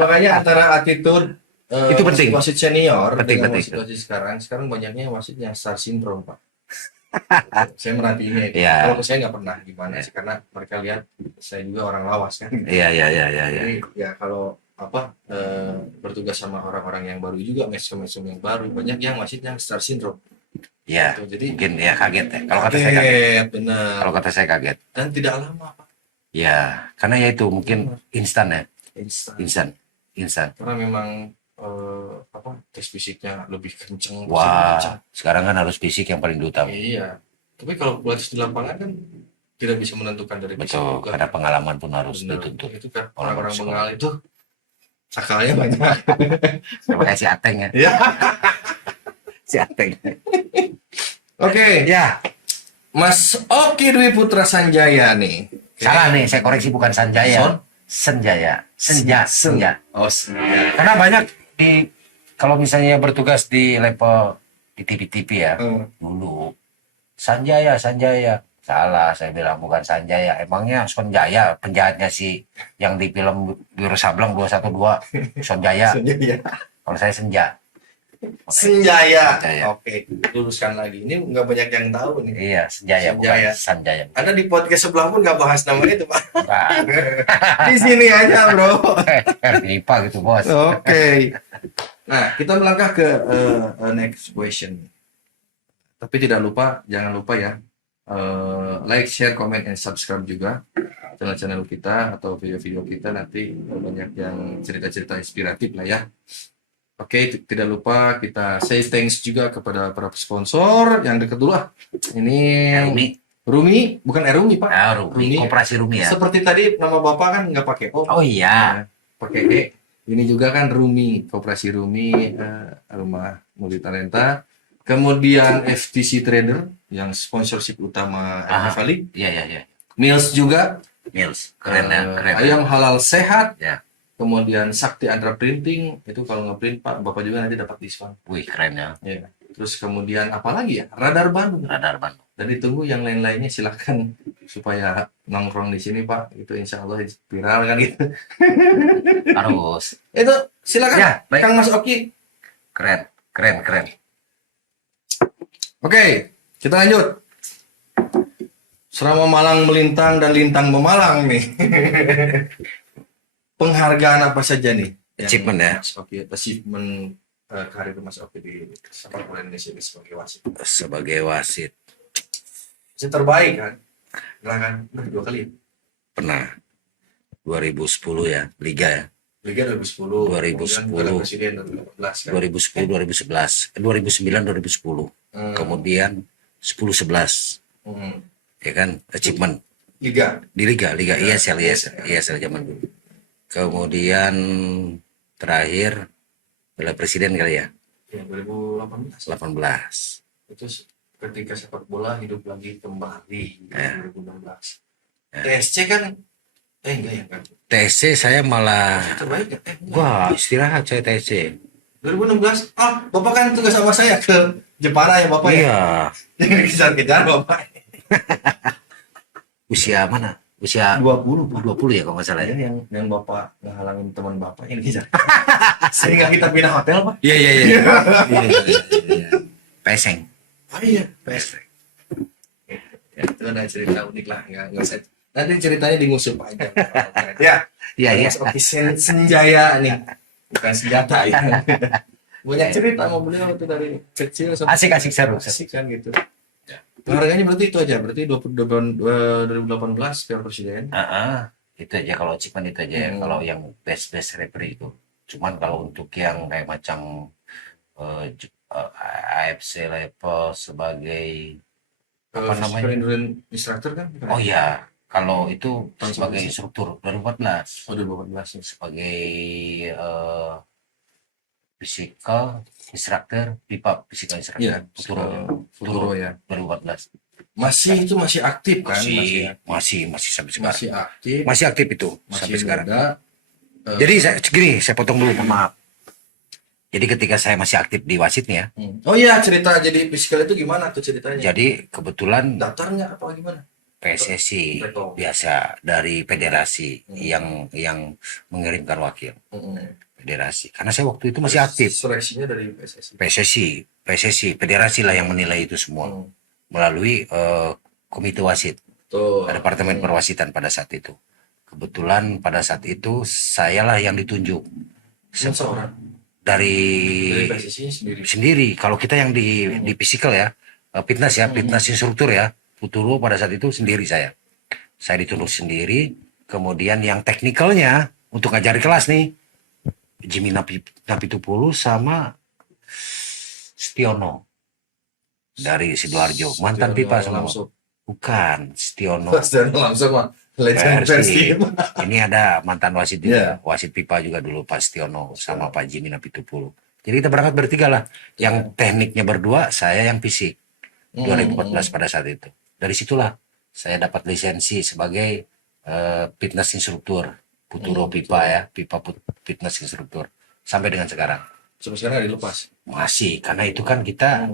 Makanya antara attitude itu penting. Wasit senior penting. wasit sekarang banyaknya wasitnya star syndrome Pak. Saya merhatiinnya itu. Ya. Kalau saya nggak pernah gimana sih, karena mereka lihat saya juga orang lawas kan. Iya. Jadi ya kalau bertugas sama orang-orang yang baru juga, mesum yang baru, banyak yang wasitnya star syndrome. Ya. Gitu. Jadi mungkin ya kaget ya. Kalau kata saya kaget. Benar. Kalau kata saya kaget. Dan tidak lama Pak. Ya, karena ya itu mungkin instan ya. Instan. Karena memang tes fisiknya lebih kenceng. Sekarang kan harus fisik yang paling utama. Iya. Tapi kalau kualitas di lapangan kan tidak bisa menentukan dari fisik juga. Karena pengalaman pun harus dituntut. Itu kan orang-orang bengal itu akalnya banyak. Terima kasih Ateng ya. Iya. Si Ateng. Oke. Ya. Mas Oki Dwi Putra Sanjaya nih. Salah nih, saya koreksi, bukan Sanjaya. Son? Senjaya. Senja. Oh, Senja. Karena banyak kalau misalnya bertugas di level di TV-TV ya, dulu Sanjaya. Salah, saya bilang bukan Sanjaya. Emangnya Sonjaya, penjahatnya si yang di film Wiro Sableng 212, Sonjaya. Senjaya. Kalau saya Senja. Senjaya. Senjaya. Oke, luruskan lagi. Ini nggak banyak yang tahu nih. Iya, Senjaya, bukan Senjaya. Sanjaya. Karena di podcast sebelah pun nggak bahas nama itu, Pak. Bukan. Di sini aja, bro. Nipa gitu, bos. Oke. Nah, kita melangkah ke next question. Tapi jangan lupa ya, like, share, comment, and subscribe juga channel-channel kita atau video-video kita. Nanti banyak yang cerita-cerita inspiratif lah ya. Oke, tidak lupa kita say thanks juga kepada para sponsor yang dekat dulu lah. Ini Rumi, bukan Rumi Pak. Rumi, Koperasi Rumi ya. Seperti tadi nama Bapak kan nggak pakai O. Oh iya. Pakai E. Ini juga kan Rumi, Koperasi Rumi, rumah multitalenta. Kemudian FTC Trader yang sponsorship utama Valley. Iya. Mills juga. Mills, keren ya. Ayam halal sehat. Ya. Kemudian Sakti Andra Printing, itu kalau ngeprint Pak, Bapak juga nanti dapat diskon. Wih, keren ya. Ya. Terus kemudian apa lagi ya? Radar Bandung. Dan ditunggu yang lain-lainnya, silakan supaya nongkrong di sini Pak. Itu insya Allah viral kan gitu. Harus. Itu silakan Ya, baik. Kang Mas Oki. Keren. Oke, kita lanjut. Selama Malang melintang dan lintang memalang nih. Penghargaan apa saja nih? Achievement ya. Mas Oki, achievement karir Mas Oki di sepak bola Indonesia ini sebagai wasit. Sebagai wasit. Wasit terbaik kan? Gerakan 2 kali. Pernah. 2010 ya, Liga ya. Liga 2010. 2010. Presiden 2018 kan. 2010, 2011, 2009, 2010. Kemudian 10-11. Ya kan, achievement. Liga. Di Liga ESL zaman dulu. Kemudian terakhir adalah presiden kali ya. Ya, 2018. 18. Itu ketika sepak bola hidup lagi kembali. Ya. 2016. Ya. TSC kan enggak ya kan. TSC saya malah Terbaik ya? wah, istirahat saya TSC. 2016. Bapak kan tugas sama saya ke Jepara ya Bapak ya. Iya. Jangan kejar-kejar Bapak. Usia mana? Usia 20 20 ya kalau nggak salah ya. Yang Bapak ngehalangin teman Bapak ini kejar. Sehingga kita pindah hotel Pak. Iya. Peseng. Oh iya, pesek. Ya, itu ada cerita unik lah, nggak usah. Nanti ceritanya di ngusuk aja. Iya. Oke, Senjaya nih, bukan senjata ya. Banyak cerita sama beliau itu dari kecil sampai Asik seru. asik kan gitu. Penghargaannya berarti itu aja, berarti 2018 Piala Presiden. Itu aja kalau achievement itu aja ya. Kalau yang best referee itu. Cuman kalau untuk yang kayak macam AFC level sebagai apa namanya? Instruktur kan? Oh iya, kalau itu Tahun sebagai sebelumnya. instruktur 2014 Oh 2014 ya. sebagai physical instructor, pipa physical instructor. Iya, Futuro ya. 2014. Masih aktif kan? Masih sampai sekarang. Masih aktif. Masih aktif itu Masih sampai sekarang. muda. Jadi saya potong dulu, mohon maaf. Jadi ketika saya masih aktif di wasit nih ya. Oh iya, cerita jadi fisikal itu gimana tuh ceritanya? Jadi kebetulan Daftarnya apa gimana? PSSI biasa dari federasi yang mengirimkan wakil federasi. Karena saya waktu itu masih aktif. Seleksinya dari PSSI. PSSI federasi lah yang menilai itu semua melalui komite wasit. Departemen perwasitan pada saat itu. Kebetulan pada saat itu sayalah yang ditunjuk. Seorang Dari PSSI sendiri. Kalau kita yang di physical ya, fitness instruktur ya, Futuro pada saat itu sendiri saya ditunjuk sendiri. Kemudian yang teknikalnya untuk ngajari kelas nih Jimmy Napitupulu sama Stiono dari Sidoarjo, mantan pipa semua. Bukan Stiono. Langsung mah legend versi. Ini ada mantan wasit juga, wasit pipa juga dulu Pak Stiono sama Pak Jimmy Napitupulu. Jadi kita berangkat bertiga lah. Yang tekniknya berdua, saya yang fisik. 2014 pada saat itu. Dari situlah saya dapat lisensi sebagai fitness instruktur Puturo Pipa ya, fitness instruktur sampai dengan sekarang. Sampai sekarang dilepas. Masih, karena itu kan kita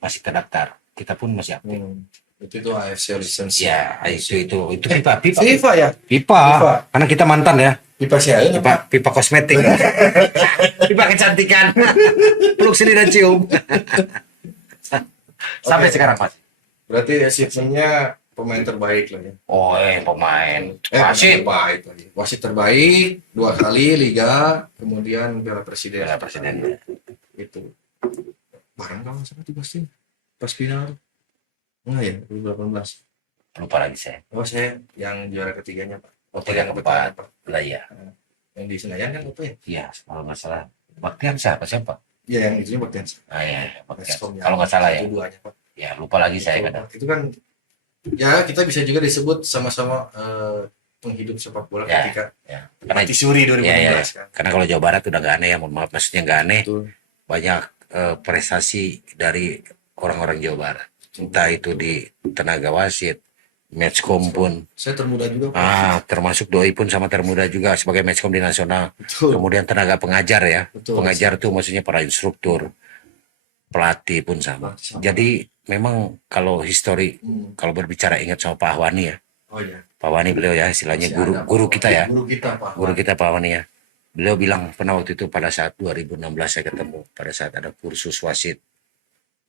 masih terdaftar, kita pun masih aktif. Itu AFC lisensi. Ya, itu pipa ya. Pipa. Karena kita mantan ya. Pipa siapa? Pipa kosmetik. Pipa kecantikan. Peluk sini dan cium. Sampai sekarang Mas. Berarti achievementnya pemain terbaik lah ya. Oh, pemain. Wasit terbaik lagi. Wasit terbaik 2 kali Liga, kemudian Piala Presiden. Piala Presiden. Itu. Barang kawan sama tuh pasti. Pas final. Enggak ya, 2018. Lupa lagi saya. Oh, saya yang juara ketiganya, Pak. Oh, yang keempat. Lah ya. Yang di Senayan kan apa ya? Iya, kalau nggak salah. Baktian siapa? Iya, yang itunya Baktian. Iya, Baktian. Kalau nggak salah ya. Duanya, Pak. Ya, lupa lagi saya kadang. Itu kan ya kita bisa juga disebut sama-sama penghidup sepak bola ketika karena Suri 2016 kan. Karena kalau Jawa Barat udah nggak aneh ya, mohon maaf, maksudnya nggak aneh. Betul. Banyak prestasi dari orang-orang Jawa Barat. Entah itu di tenaga wasit, matchcom pun. Saya termuda juga, Pak. Termasuk doi pun sama termuda juga sebagai matchcom di nasional. Betul. Kemudian tenaga pengajar ya. Betul. Pengajar tuh maksudnya para instruktur, pelatih pun sama. Jadi memang kalau histori, kalau berbicara ingat sama Pak Ahwani ya. Oh iya. Pak Wani beliau ya, istilahnya guru kita ya. Guru kita Pak Wani ya. Beliau bilang pernah waktu itu pada saat 2016 saya ketemu, pada saat ada kursus wasit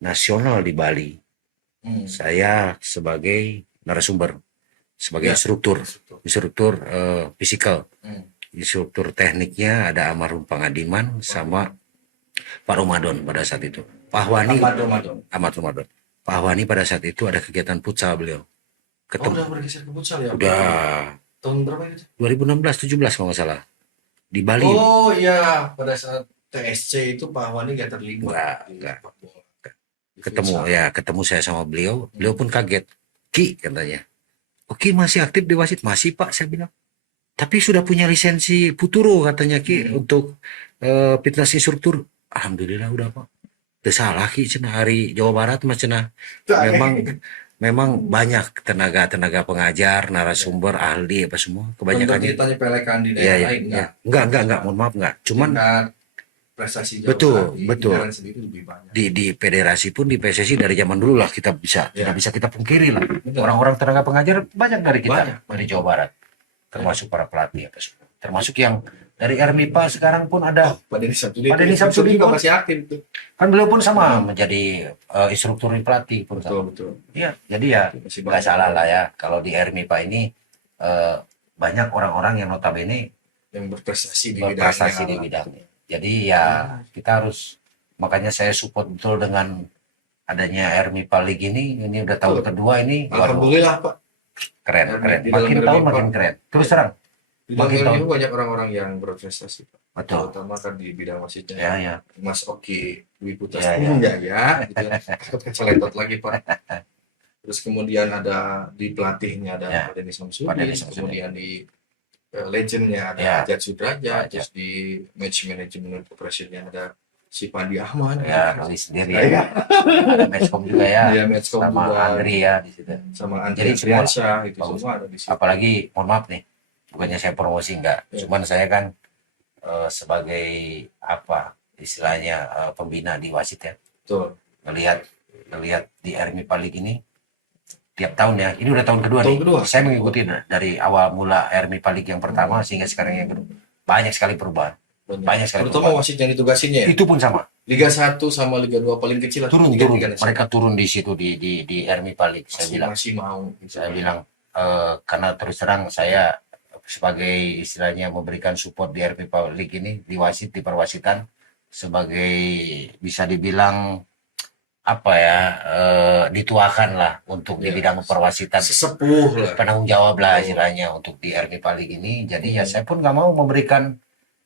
nasional di Bali. Saya sebagai narasumber, sebagai instruktur fisikal. Instruktur tekniknya ada almarhum Pangadiman sama Pak Ramadan pada saat itu. Pak Ahwani Ahmad Ramadan. Pak Ahwani pada saat itu ada kegiatan futsal beliau. Udah bergeser ke futsal ya? Udah. Tahun berapa itu? 2016-17 kalau nggak salah. Di Bali. Oh iya, pada saat TSC itu Pak Ahwani nggak terlibat. Enggak. Ketemu saya sama beliau. Beliau pun kaget. Ki katanya. Oke, masih aktif di wasit? Masih Pak, saya bilang. Tapi sudah punya lisensi Puturo katanya Ki untuk fitness instruktur. Alhamdulillah udah Pak. Udah salah Ki cenah hari Jawa Barat mah cenah. Memang banyak tenaga pengajar, narasumber, ahli apa semua. Kebanyakan kita nyepelekan di daerah lain enggak, mohon maaf enggak. Cuman prestasi betul. Lebih banyak. Di federasi pun di PSSI dari zaman dulu lah kita tidak bisa kita pungkiri lah. Orang-orang tenaga pengajar banyak dari kita, dari Jawa Barat. Termasuk para pelatih apa semua. Termasuk yang dari RMIPA sekarang pun ada Pak Denny Samsudin juga masih aktif tuh. Kan beliau pun sama menjadi instruktur pelatih pun. Betul. Iya, jadi ya nggak salah lah ya kalau di RMIPA ini banyak orang-orang yang notabene yang berprestasi di bidangnya. Jadi ya kita harus, makanya saya support betul dengan adanya RMIPA League ini udah tahun kedua ini. Alhamdulillah Pak. Keren. Makin tahun makin keren. Terus terang. Makin tahun banyak orang-orang yang berprestasi Pak. Betul. Terutama kan di bidang wasitnya. Ya. Mas Oki Dwi Putra ya. Takut keceletot lagi Pak. Terus kemudian ada di pelatihnya ada Pak Denny Samsudin, kemudian di legendnya ada Ajat Sudrajat, terus di match management operationnya ada si Pandi Ahmad. Ya, kali sendiri ya. Ada matchcom juga ya. Iya, matchcom sama juga. Andri ya di situ. Sama Andri Triansyah itu semua ada di situ. Apalagi mohon maaf nih, bukannya saya promosi enggak, cuman saya kan sebagai apa istilahnya pembina di wasit ya. Betul. Ngelihat di RMIPA League ini tiap tahun ya, ini udah tahun kedua nih. Saya mengikuti dari awal mula RMIPA League yang pertama sehingga sekarang yang kedua. Banyak sekali perubahan. Terutama wasit yang ditugasinnya ya? Itu pun sama. Liga 1 sama Liga 2 paling kecil turun. Mereka turun di situ di RMIPA League. Masih mau. Saya bilang karena terus terang saya sebagai istilahnya memberikan support di RMIPA League ini di wasit, di perwasitan sebagai bisa dibilang apa ya dituakan lah untuk di bidang perwasitan, sesepuh lah, penanggung jawab lah istilahnya untuk di RMIPA League ini. Jadi ya saya pun nggak mau memberikan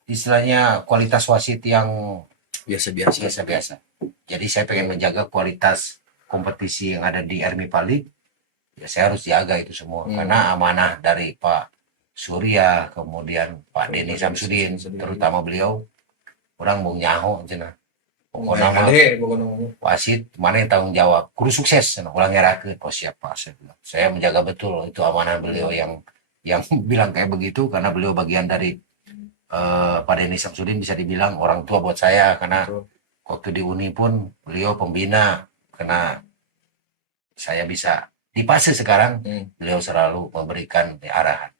istilahnya kualitas wasit yang biasa. Jadi saya pengen menjaga kualitas kompetisi yang ada di RMIPA League. Ya saya harus jaga itu semua karena amanah dari Pak Surya, kemudian Pak Denny Samsudin, terutama beliau orang mau nyaho cenah. nama wasit mana yang tanggung jawab kudu sukses ulang ngerakeun oh siapa saya menjaga betul itu amanah beliau yang bilang kayak begitu karena beliau bagian dari Pak Denny Samsudin bisa dibilang orang tua buat saya karena waktu di Uni pun beliau pembina karena saya bisa di fase sekarang beliau selalu memberikan arahan.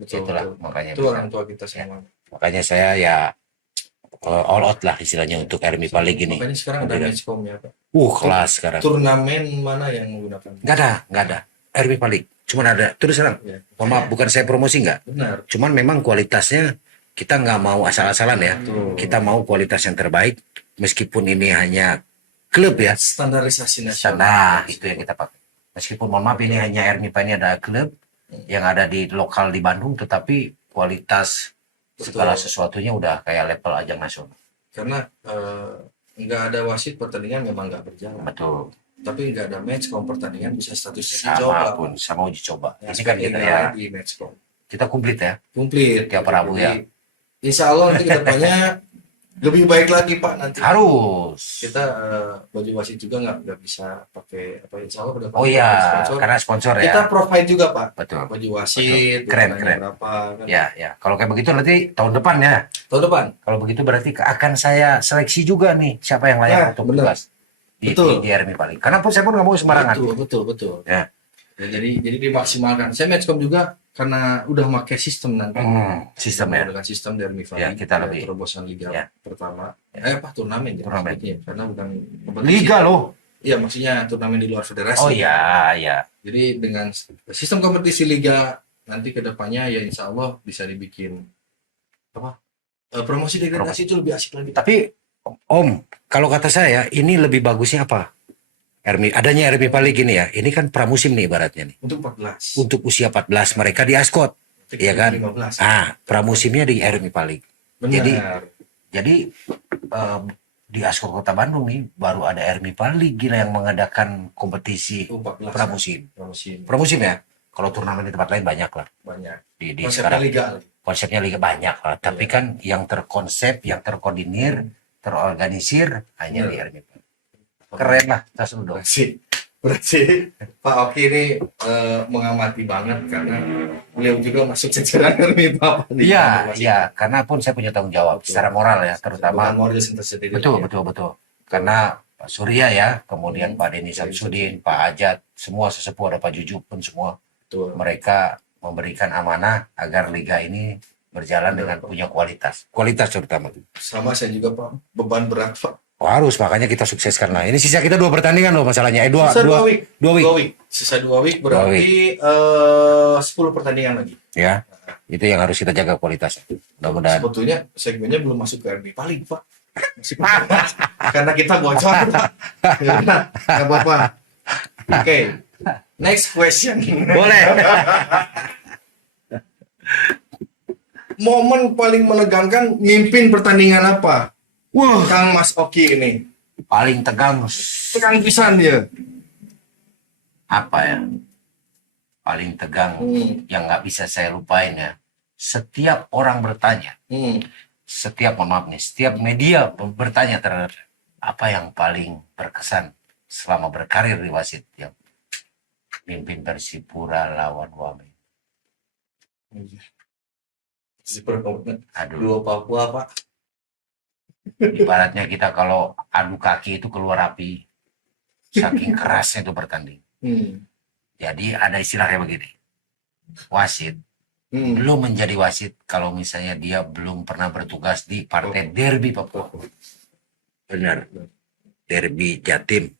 Itulah makanya itu orang tua kita semua. Makanya saya ya all out lah istilahnya untuk Ermi Palik ini. Makanya sekarang ada matchcom ya Pak. Kelas sekarang. Turnamen mana yang menggunakan? Nggak ada. Ermi Palik. Cuman ada. Terus terang. Ya. Maaf, bukan saya promosi nggak. Benar. Cuman memang kualitasnya kita nggak mau asal-asalan ya. Kita mau kualitas yang terbaik. Meskipun ini hanya klub ya. Standarisasi nasional. Nah, itu yang kita pakai. Meskipun mohon maaf ini hanya Ermi Palik ini ada klub yang ada di lokal di Bandung. Tetapi kualitas segala sesuatunya udah kayak level ajang nasional. Karena nggak ada wasit pertandingan memang nggak berjalan. Betul. Tapi nggak ada matchcom pertandingan bisa statusnya sama uji coba. Ya, ini kan kita ya di matchcom. Kita komplit ya. Komplit. Tiap Rabu ya. Insya Allah nanti kedepannya lebih baik lagi Pak nanti. Harus. Kita baju wasit juga nggak bisa pakai apa insya Allah udah. Oh iya, karena sponsor ya. Kita provide juga Pak. Betul. Baju wasit. Betul. Keren. Berapa, kan? Ya. Kalau kayak begitu nanti tahun depan ya. Tahun depan. Kalau begitu berarti akan saya seleksi juga nih siapa yang layak untuk bertugas di Ermi Palik. Karena pun saya pun nggak mau sembarangan. Betul. Ya. Jadi dimaksimalkan. Saya matchcom juga karena udah pakai sistem nanti. Sistem ya. Dengan sistem dari Mifali. Ya, kita lebih terobosan liga pertama. Turnamen. Karena bukan liga loh. Iya, maksudnya turnamen di luar federasi. Oh iya. Jadi dengan sistem kompetisi liga nanti kedepannya ya insya Allah bisa dibikin apa? Promosi degradasi itu lebih asik lagi. Tapi Om, kalau kata saya ini lebih bagusnya apa? Adanya Ermi Palik ini ya, ini kan pramusim nih ibaratnya nih. Untuk 14. Untuk usia 14 mereka di Askot, iya kan? 15. Pramusimnya di Ermi Palik. Benar. Jadi di Askot Kota Bandung nih baru ada Ermi Palik gila yang mengadakan kompetisi pramusim. Pramusim ya. Kalau turnamen di tempat lain banyak lah. Banyak. Di konsepnya liga. Konsepnya liga banyak lah. Tapi kan yang terkonsep, yang terkoordinir, terorganisir hanya di Ermi Palik. Keren lah, tas dong. Berarti Pak Oki ini mengamati banget karena beliau juga masuk jajaran Ermi Palik. Iya, karena pun saya punya tanggung jawab secara moral ya, terutama. Betul. Karena Pak Surya ya, kemudian Pak Denny Samsudin, Pak Ajat, semua sesepuh ada Pak Jujuk pun semua. Betul. Mereka memberikan amanah agar liga ini berjalan dengan punya kualitas terutama. Sama saya juga Pak, beban berat Pak. Harus, makanya kita sukseskan lah. Ini sisa kita 2 pertandingan loh masalahnya. Dua week. Sisa 2 week berarti 10 pertandingan lagi. Ya, itu yang harus kita jaga kualitasnya. Mudah-mudahan. Sebetulnya segmennya belum masuk ke Ermi Palik Pak. Karena kita bocor. Nggak apa-apa. Oke. Next question. Boleh. Momen paling menegangkan mimpin pertandingan apa? Kang Mas Oki ini paling tegang pisan ya. Apa ya? Paling tegang yang nggak bisa saya lupain ya. Setiap orang bertanya, setiap media bertanya terhadap apa yang paling berkesan selama berkarir di wasit yang mimpin Persipura lawan Wamen. Aduh. Dua Papua Pak. Ibaratnya kita kalau adu kaki itu keluar api, saking kerasnya itu bertanding. Jadi ada istilah kayak begini, wasit belum menjadi wasit kalau misalnya dia belum pernah bertugas di partai derby Papua. Benar, derby Jatim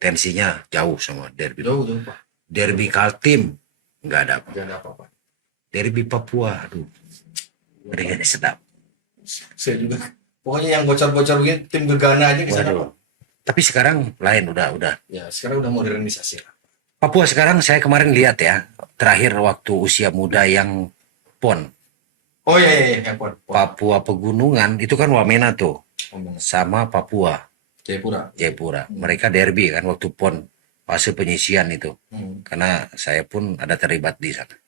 tensinya jauh sama derby. Jauh Pak. Derby Kaltim nggak ada apa-apa. Derby Papua, aduh, ngeri sedap. Saya juga. Pokoknya yang bocor-bocor begini tim Gegana aja kesana Pak. Tapi sekarang lain udah. Ya sekarang udah modernisasi. Papua sekarang saya kemarin lihat ya, terakhir waktu usia muda yang PON. Oh iya yang PON. Papua Pegunungan itu kan Wamena tuh, sama Papua. Jayapura. Mereka derby kan waktu PON fase penyisian itu. Karena saya pun ada terlibat di sana.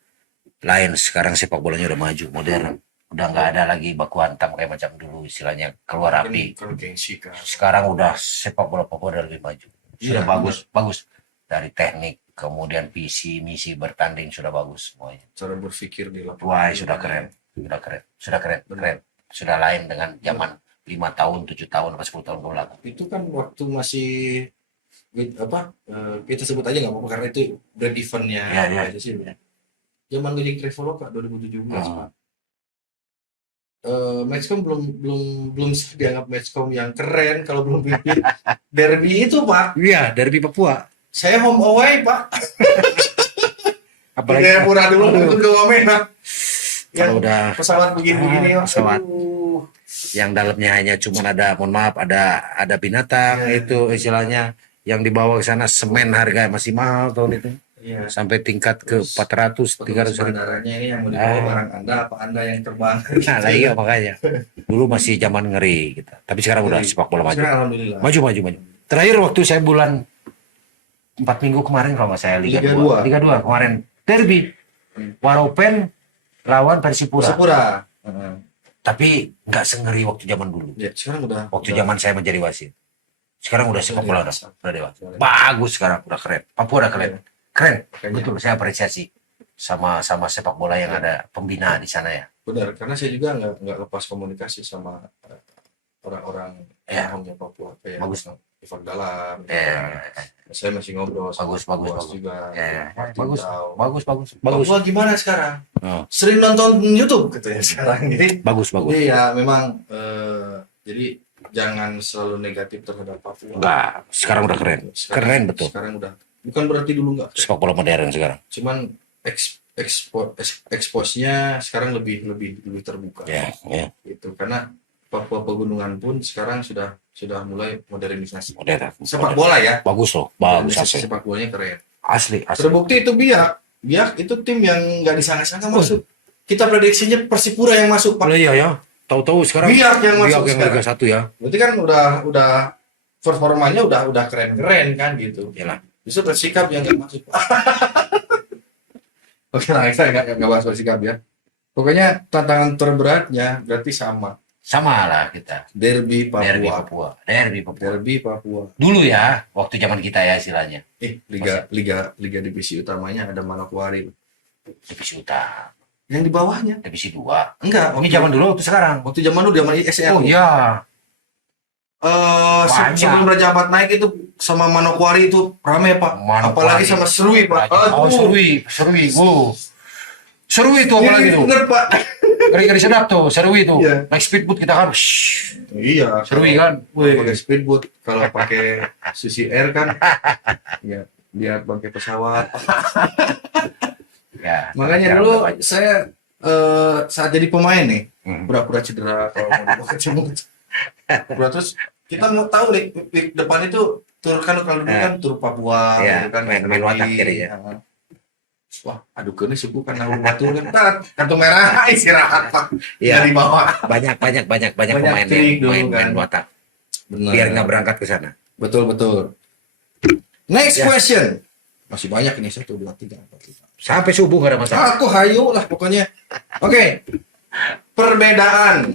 Lain sekarang sepak bolanya udah maju, modern. Udah nggak ada lagi baku hantam kayak macam dulu, istilahnya keluar api. Kan gengsi kan. Sekarang udah sepak bola Papua udah lebih maju. Sudah Iya, bagus, bagus. Dari teknik, kemudian visi, misi bertanding sudah bagus semuanya. cara berpikir di lapangan. Wah, sudah keren. Sudah keren. Sudah keren. Keren. Sudah lain dengan zaman 5 tahun, 7 tahun, atau 10 tahun ke belakang. Itu kan waktu masih kita sebut aja nggak apa-apa karena itu brand eventnya Iya, iya. aja sih. Zaman Liga Traveloka 2017 Pak. Matchcom belum dianggap matchcom yang keren kalau belum pimpin derby itu Pak. Iya, derby Papua. Saya home away Pak. Apalagi Jayapura dulu untuk ke Wamena. kalau udah Pesawat begini-begini. pesawat aduh. yang dalamnya hanya cuma ada, mohon maaf, ada binatang itu istilahnya, yang dibawa ke sana semen harga masih mahal tahun itu. Iya. Sampai tingkat ke 400 300 ribu. Bandaranya ini yang mau dibawa barang Anda apa Anda yang terbang? Nah, iya makanya. Dulu masih zaman ngeri gitu. Tapi sekarang udah sepak bola maju. Sekarang alhamdulillah. Maju. Terakhir waktu saya bulan 4 minggu kemarin kalau nggak saya Liga 2. Liga 2 kemarin derby Waropen lawan Persipura. Tapi nggak sengeri waktu zaman dulu. Ya, sekarang udah. Waktu zaman saya menjadi wasit. Sekarang udah sepak bola udah dewasa. Bagus sekarang, udah keren. Papua udah keren. Keren. Betul, saya apresiasi sama sepak bola yang ada pembina di sana ya. Benar, karena saya juga nggak lepas komunikasi sama orang-orang yang Papua kayak bagus. Ivan Dalam. Ya. Saya masih ngobrol sama Bagus juga. Ya. Bagus. Papua gimana sekarang? Oh. Sering nonton YouTube gitu ya sekarang. Jadi bagus. Jadi ya memang jadi jangan selalu negatif terhadap Papua. Enggak, sekarang udah keren. Keren betul. Sekarang udah. Bukan berarti dulu enggak. Sepak bola modern sekarang. Cuman eksposnya sekarang lebih terbuka. Ya. Gitu. Karena Papua Pegunungan pun sekarang sudah mulai modernisasi. Modern. Sepak bola ya. Bagus loh, bagus asli. Sepak bolanya keren. Asli. Terbukti itu Biak itu tim yang nggak disangka-sangka masuk. Kita prediksinya Persipura yang masuk Pak. Iya ya. Tahu-tahu sekarang Biak yang masuk yang Liga 1 ya. Berarti kan udah performanya udah keren-keren kan gitu. Iyalah. Bisa Persikap yang nggak masuk. Oke lah, saya nggak bahas Persikap ya. Pokoknya tantangan terberatnya berarti sama lah kita. Derby Papua. Derby Papua. Dulu ya, waktu zaman kita ya istilahnya. Liga divisi utamanya ada Manokwari. Divisi utama. Yang di bawahnya? Divisi 2. Enggak. Ini zaman dulu atau sekarang? Waktu zaman dulu zaman ISL. Oh iya. Sebelum Raja Ampat naik itu sama Manokwari itu rame Pak. Apalagi sama Serui Pak. Serui. Serui itu apalagi tuh. Bener Pak. Ngeri sedap tuh, Serui itu. Iya. Naik speedboat kita kan. Iya. Serui kan. Pakai speedboat, kalau pakai Susi Air kan. Ya, dia pakai pesawat. Ya. Makanya dulu saya saat jadi pemain nih, pura-pura cedera kalau mau dibawa ke Cimut. Terus kita mau tahu nih depan itu tur kan kalau dulu kan tur Papua ya, gitu kan main watak kiri ya. Wah, aduh kene suku kan aku batu kan kartu merah istirahat Pak. Iya. Di bawah. Banyak pemain yang main watak. Benar. Biar nggak berangkat ke sana. Betul. Next question. Masih banyak ini 1 2 3 4 5. Sampai subuh nggak ada masalah. Aku hayu lah pokoknya. Oke. Perbedaan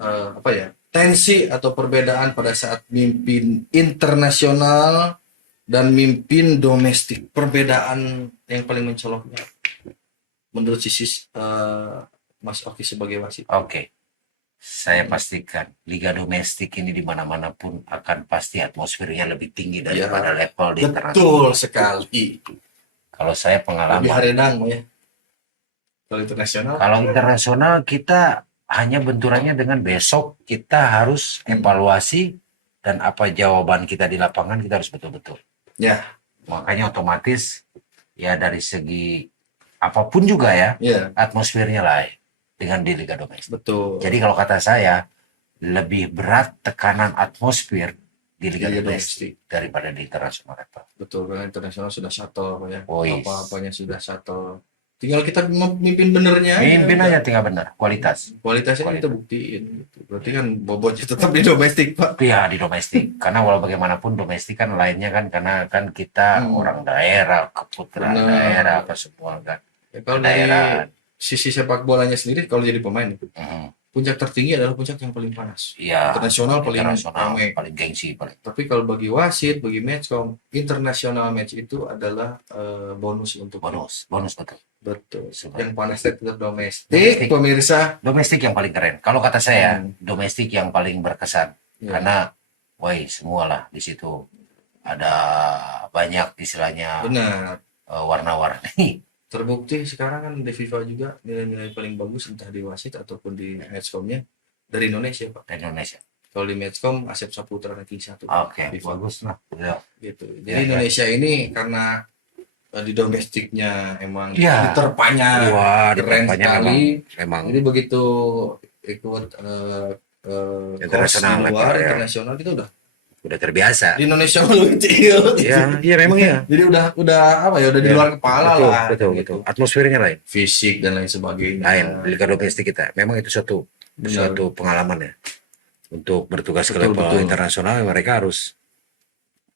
apa ya? Tensi atau perbedaan pada saat mimpin internasional dan mimpin domestik. Perbedaan yang paling mencoloknya menurut sisi Mas Oki sebagai wasit. Oke. Saya pastikan liga domestik ini di mana-mana pun akan pasti atmosfernya lebih tinggi daripada level di internasional. Betul sekali. Kalau saya pengalaman. Lebih haredang ya. Kalau internasional. Kalau internasional kita hanya benturannya dengan besok kita harus evaluasi dan apa jawaban kita di lapangan kita harus betul-betul. Ya. Makanya otomatis ya dari segi apapun juga ya, atmosfernya lain dengan di liga domestik. Betul. Jadi kalau kata saya lebih berat tekanan atmosfer di liga domestik daripada di internasional. Betul, karena internasional sudah shuttle ya. Apa-apanya sudah shuttle. Tinggal kita memimpin benernya. Mimpin aja tinggal bener, Kualitasnya kita buktiin. Gitu. Berarti kan bobotnya tetap di domestik Pak. Iya di domestik. Karena walau bagaimanapun domestik kan lainnya kan karena kan kita orang daerah, keputraan daerah apa semua kan. Ya, kalau daerah sisi sepak bolanya sendiri kalau jadi pemain, Hmm. puncak tertinggi adalah puncak yang paling panas. Iya, Internasional paling ramai. paling gengsi paling. Tapi kalau bagi wasit, bagi matchcom, international match itu adalah bonus untuk Bonus betul. betul. Sebenarnya. Yang panas tetap domestik, Domestik. pemirsa. Domestik yang paling keren. Kalau kata saya, Hmm. domestik yang paling berkesan. Ya, Karena, woi, semualah di situ ada banyak istilahnya benar. warna-warni. Terbukti sekarang kan di FIFA juga nilai-nilai paling bagus entah di wasit ataupun di matchcomnya dari Indonesia, Pak. Indonesia. Kalau di matchcom Asep Saputra ranking 1 Oke, FIFA bagus lah. Ya. gitu. Jadi Ya, ya. Indonesia ini karena di domestiknya emang Ya. diterpanya Wah, keren ditempatnya sekali. memang Jadi begitu ikut Internasional course di level, luar ya. internasional kita udah udah terbiasa. di Indonesia belum tinggal. Iya, iya memang ya. Jadi udah apa ya udah di Ya, luar kepala betul, lah. betul, gitu. betul. Atmosfernya lain. Fisik dan lain sebagainya. Lain liga domestik kita. Memang itu suatu Benar. pengalaman ya. Untuk bertugas ke Betul, level betul. internasional mereka harus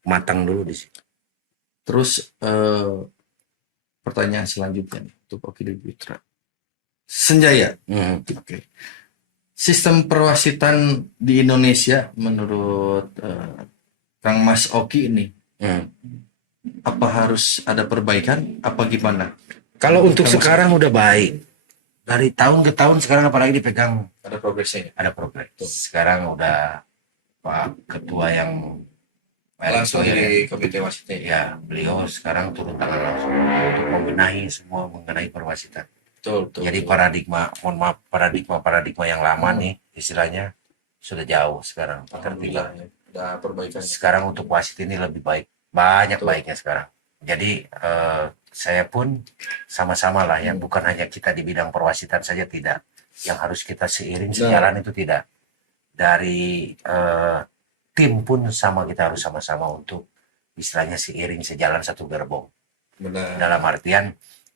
matang dulu di situ. Terus pertanyaan selanjutnya nih, untuk Oki Putra. Senjaya. Hmm. Oke. Sistem perwasitan di Indonesia menurut Kang Mas Oki ini Hmm. apa harus ada perbaikan apa gimana? Kalau untuk Kang Mas sekarang udah baik. Dari tahun ke tahun sekarang apalagi dipegang ada progresnya ya? ada progres. Sekarang udah Pak Ketua yang Langsung Erick Thohir, dari komite wasitnya ya? ya beliau sekarang turun tangan langsung untuk membenahi semua mengenai perwasitan. Betul, betul. Jadi paradigma yang lama nih istilahnya sudah jauh sekarang tertinggal. Alhamdulillah ya, ada perbaikan. Sekarang untuk wasit ini lebih baik, banyak Betul. baiknya sekarang. Jadi saya pun sama-sama lah yang bukan hanya kita di bidang perwasitan saja tidak, yang harus kita seiring sejalan itu tidak. Dari tim pun sama, kita harus sama-sama untuk istilahnya seiring sejalan satu gerbong. Benar. Dalam artian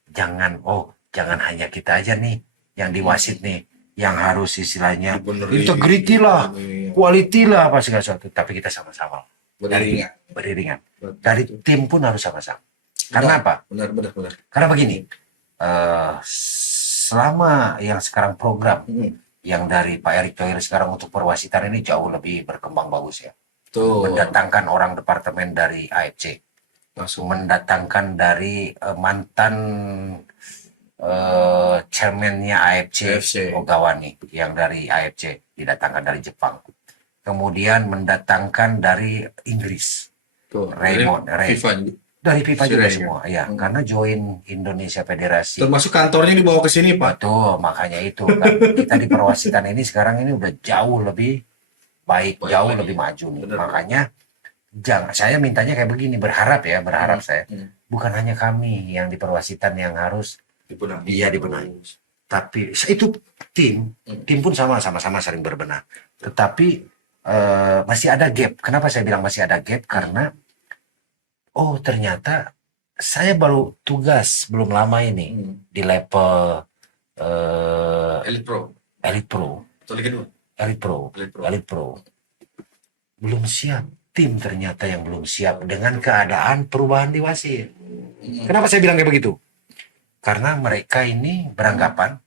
jangan hanya kita aja nih yang di wasit nih yang harus istilahnya Dibenerin. integrity lah, Iya. quality lah apa segala sesuatu, tapi kita sama-sama Beriringan. beriringan. Betul. Dari tim pun harus sama-sama. Karena apa? Benar. Karena begini, selama yang sekarang program yang dari Pak Erick Thohir sekarang untuk perwasitan ini jauh lebih berkembang bagus ya. Tuh. Mendatangkan orang departemen dari AFC, Langsung. mendatangkan dari mantan chairman-nya AFC Ogawani yang dari AFC didatangkan dari Jepang. Kemudian mendatangkan dari Inggris, Tuh. Raymond, FIFA juga. dari FIFA juga Sudah, semua ya, karena join Indonesia Federasi. Termasuk kantornya dibawa ke sini, Pak. Betul, makanya itu kan kita di perwasitan ini sekarang ini udah jauh lebih baik, jauh lagi. lebih maju nih. Benar. Makanya saya mintanya kayak begini, berharap saya bukan hanya kami yang di perwasitan yang harus Dibenahi. Iya, dibenahi. Tapi itu tim pun sama-sama saling berbenah. Tetapi masih ada gap. Kenapa saya bilang masih ada gap? Karena ternyata saya baru tugas belum lama ini di level Elite Pro. Elite Pro. Atau Liga 2? Elite Pro. Belum siap. Tim ternyata yang belum siap dengan keadaan perubahan di wasit. Kenapa saya bilang kayak begitu? Karena mereka ini beranggapan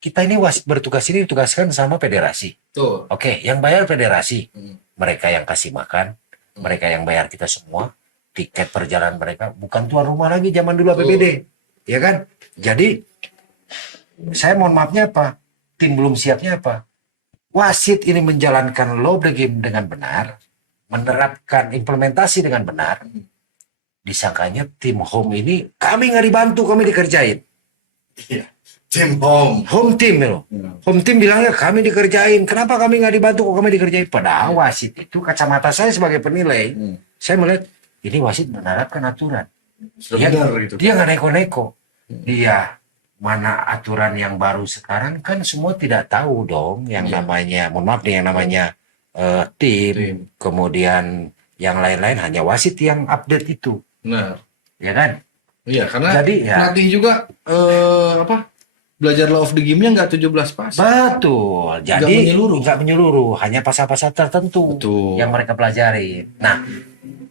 kita ini wasit bertugas ini ditugaskan sama federasi. Tuh. Oke, yang bayar federasi. Mereka yang kasih makan, mereka yang bayar kita semua. Tiket perjalanan mereka bukan tuan rumah lagi zaman dulu APBD. Ya kan? Jadi saya mohon maafnya apa? Tim belum siapnya apa? Wasit ini menjalankan law the game dengan benar, menerapkan implementasi dengan benar. Disangkanya tim home ini kami nggak dibantu, kami dikerjain. Iya. Tim home Team loh. Home team bilangnya kami dikerjain. Kenapa kami nggak dibantu kok kami dikerjain? Padahal wasit itu kacamata saya sebagai penilai, saya melihat ini wasit menerapkan aturan. Sudah benar gitu. Dia nggak neko-neko. Dia mana aturan yang baru sekarang kan semua tidak tahu dong yang namanya, mohon maaf nih, yang namanya tim, kemudian yang lain-lain hanya wasit yang update itu. Benar. Ya kan? Iya, karena Jadi, ya. pelatih juga belajar law of the game-nya nggak 17 pas. Betul. Jadi nggak menyeluruh, hanya pasal-pasal tertentu Betul. yang mereka pelajari. Nah,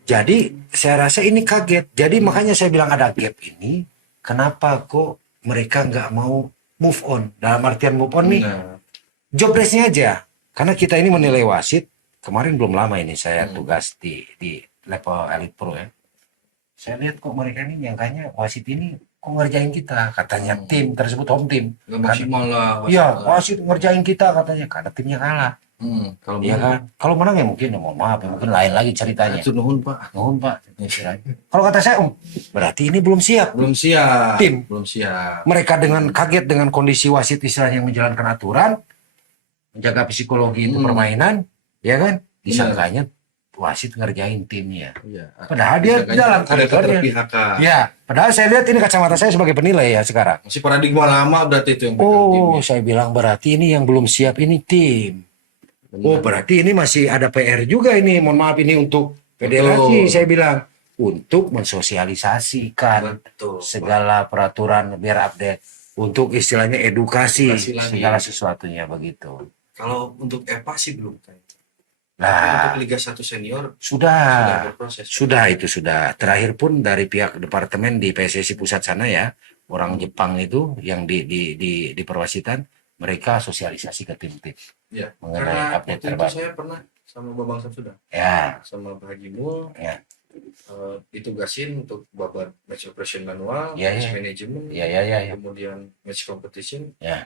jadi saya rasa ini kaget. Jadi makanya saya bilang ada gap ini. Kenapa kok mereka nggak mau move on. Dalam artian move on nih, Nah, job desk-nya aja. Karena kita ini menilai wasit, kemarin belum lama ini saya tugas di level Elite Pro ya. Saya lihat kok mereka ini nyangkanya wasit ini kok ngerjain kita, katanya tim tersebut home team. nggak maksimal lah. Iya, wasit ngerjain kita katanya karena timnya kalah. Kalau Iya kan? Kalau menang ya mungkin, mohon maaf, ya mungkin lain lagi ceritanya. itu nuhun Pak. Nuhun Pak. Kalau kata saya, berarti ini belum siap. Belum siap. Tim. Belum siap. Mereka dengan kaget dengan kondisi wasit istilahnya yang menjalankan aturan, menjaga psikologi itu permainan, ya kan? Disangkanya wasit ngerjain timnya. Iya. Padahal dia dalam ada koridornya. keterpihakan. Ya, padahal saya lihat ini kacamata saya sebagai penilai ya sekarang. Masih paradigma lama berarti itu yang Oh, saya bilang berarti ini yang belum siap ini tim. Oh, berarti ini masih ada PR juga ini. Mohon maaf ini untuk federasi, saya bilang untuk mensosialisasikan segala peraturan biar update, untuk istilahnya edukasi segala sesuatunya begitu. Kalau untuk EPA sih belum kan. Nah, untuk Liga 1 senior sudah berproses. Sudah. Terakhir pun dari pihak departemen di PSSI pusat sana ya, orang Jepang itu yang di perwasitan, mereka sosialisasi ke tim-tim. Ya, mengenai update terbaru. Saya pernah sama Babang Samsuda. Ya. Sama Pak Haji Mul. Ya. Ditugasin untuk babat match operation manual, ya, match ya. management, ya. kemudian match competition, ya.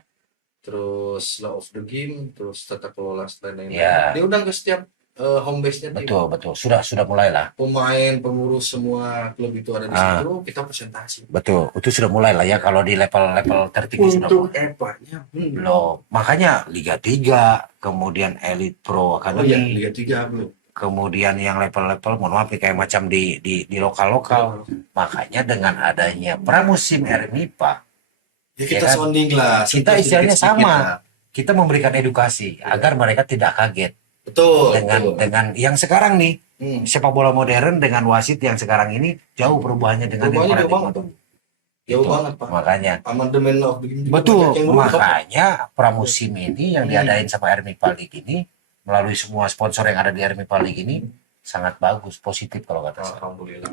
Terus law of the game, terus tata kelola dan lain-lain. Ya. Diundang ke setiap home base-nya. Betul. Sudah mulai lah. Pemain, pengurus semua klub itu ada di situ, kita presentasi. Betul, itu sudah mulai lah ya kalau di level tertinggi sudah mulai. Untuk EPA-nya belum. Makanya Liga 3, kemudian Elite Pro Academy. Oh iya, Liga 3 belum. Kemudian yang level-level, mohon maaf kayak macam di lokal-lokal. Makanya dengan adanya pramusim RMIPA, ya kita sounding lah. Kita istilahnya sama. Kita memberikan edukasi agar mereka tidak kaget. Betul. Dengan yang sekarang nih, sepak bola modern dengan wasit yang sekarang ini jauh perubahannya dengan yang paradigma. Jauh banget Pak. Makanya. Amandemen of the game. Betul. Makanya pramusim ini yang diadain sama RMIPA League ini melalui semua sponsor yang ada di RMIPA League ini sangat bagus, positif kalau kata saya. Alhamdulillah.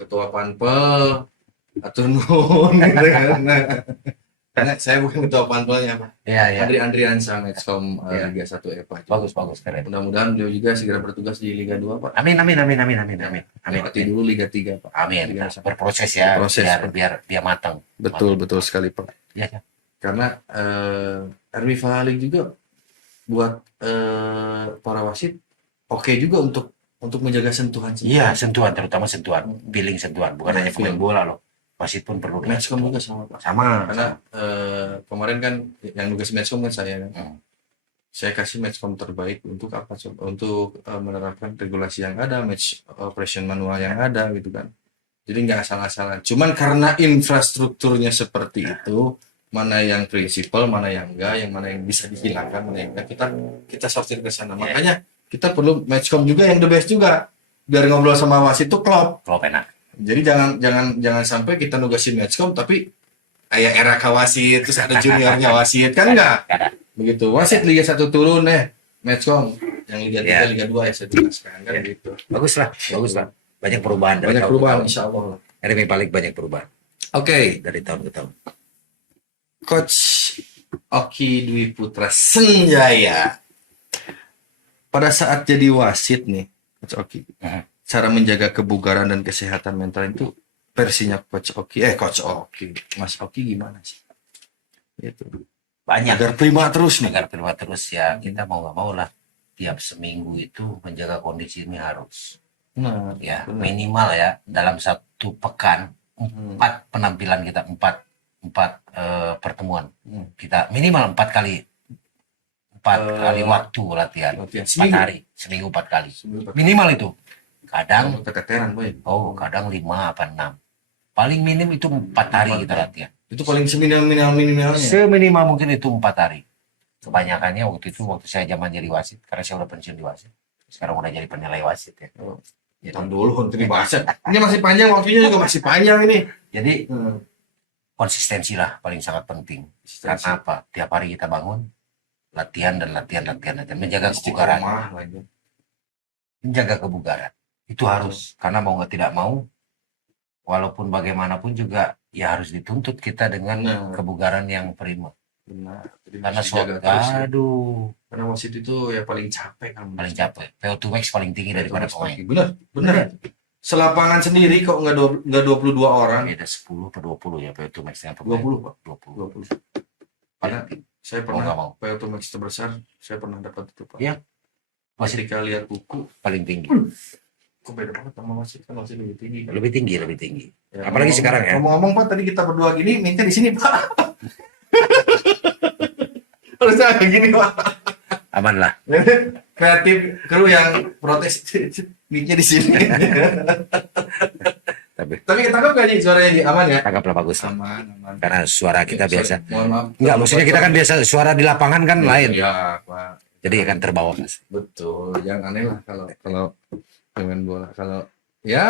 Ketua Panpel atur nuhun. Karena saya bukan ketua panpelnya Pak. Iya. Andriansa Matchcom Liga 1 EPA. Bagus keren. Mudah-mudahan beliau juga segera bertugas di Liga 2 Pak. Amin. Nanti dulu Liga 3 Pak. Amin. Berproses ya. Biar dia matang. Betul sekali Pak. Iya. Karena RMIPA League juga buat para wasit oke juga untuk menjaga sentuhan. Iya, sentuhan, terutama sentuhan, feeling sentuhan, bukan hanya pemain bola loh. Wasit pun perlu. Matchcom juga sama Pak. Sama. Karena kemarin kan yang nugas Matchcom kan saya kan. Saya kasih Matchcom terbaik untuk apa? Untuk menerapkan regulasi yang ada, match operation manual yang ada gitu kan. Jadi nggak asal-asalan. Cuman karena infrastrukturnya seperti itu, mana yang prinsipal, mana yang enggak, yang mana yang bisa dihilangkan, mana yang enggak, kita sortir ke sana. Makanya kita perlu Matchcom juga yang the best juga. Biar ngobrol sama wasit itu klop enak. Jadi jangan sampai kita nugasin Matchcom tapi kayak era wasit terus ada juniornya wasit kan enggak. Begitu. Wasit Liga 1 turun Matchcom yang Liga 3 Liga 2 ya saya tugaskan kan gitu. Bagus lah. Banyak perubahan Insyaallah. RMIPA League banyak perubahan. Oke, dari tahun ke tahun. Coach Oki Dwi Putra Senjaya. Pada saat jadi wasit nih, Coach Oki. Cara menjaga kebugaran dan kesehatan mental itu versinya Coach Oki, Mas Oki gimana sih? Itu banyak. Agar prima terus ya, kita mau nggak mau lah tiap seminggu itu menjaga kondisi ini harus. Ya benar. Minimal ya dalam satu pekan 4 penampilan kita, 4 pertemuan kita minimal 4 kali waktu latihan. 4 hari seminggu 4 kali minimal itu. Kadang keteteran boy. Kadang 5 apa 6. Paling minim itu 4 hari kita latihan. Itu paling seminimalnya. Seminimal mungkin itu 4 hari. Kebanyakannya waktu saya zaman jadi wasit, karena saya udah pensiun di wasit. Sekarang udah jadi penilai wasit ya. Tahun dulu untuk dibahas. Ini masih panjang, waktunya juga masih panjang ini. Jadi konsistensi lah paling sangat penting. Karena apa? Tiap hari kita bangun latihan, menjaga kebugaran. Menjaga kebugaran. Itu harus, karena mau nggak tidak mau, walaupun bagaimanapun juga ya harus dituntut kita dengan Benar. kebugaran yang prima. Benar. Jadi Karena mesti jaga terus ya. aduh, Karena wasit itu ya paling capek kan. paling capek. PO2 max paling tinggi daripada pemain. Bener, bener. Selapangan sendiri kok nggak 22 orang. Beda 10 atau 20 ya PO2 max dengan 20 pemain. Pak. 20. 20. Karena saya Mau nggak pernah mau. PO2 Max terbesar, saya pernah dapat itu Pak. Iya. Wasit Ketika lihat buku, paling tinggi. kok beda banget sama wasit kan wasit lebih tinggi kan. Lebih tinggi, lebih tinggi. Ya, Apalagi sekarang ya. Ngomong-ngomong Pak, tadi kita berdua gini, minta di sini Pak. Harusnya kayak gini Pak. Aman lah. Kreatif kru yang protes mic-nya di sini. Tapi ketangkap gak nih suaranya Ji? Aman ya? Tangkaplah bagus lah. Aman, aman. Karena suara kita Sorry, biasa. mohon maaf. Enggak, maksudnya kita kan biasa suara di lapangan kan lain. Ya, Pak. Jadi akan terbawa Mas. Betul, yang aneh lah kalau pemain bola. Kalau ya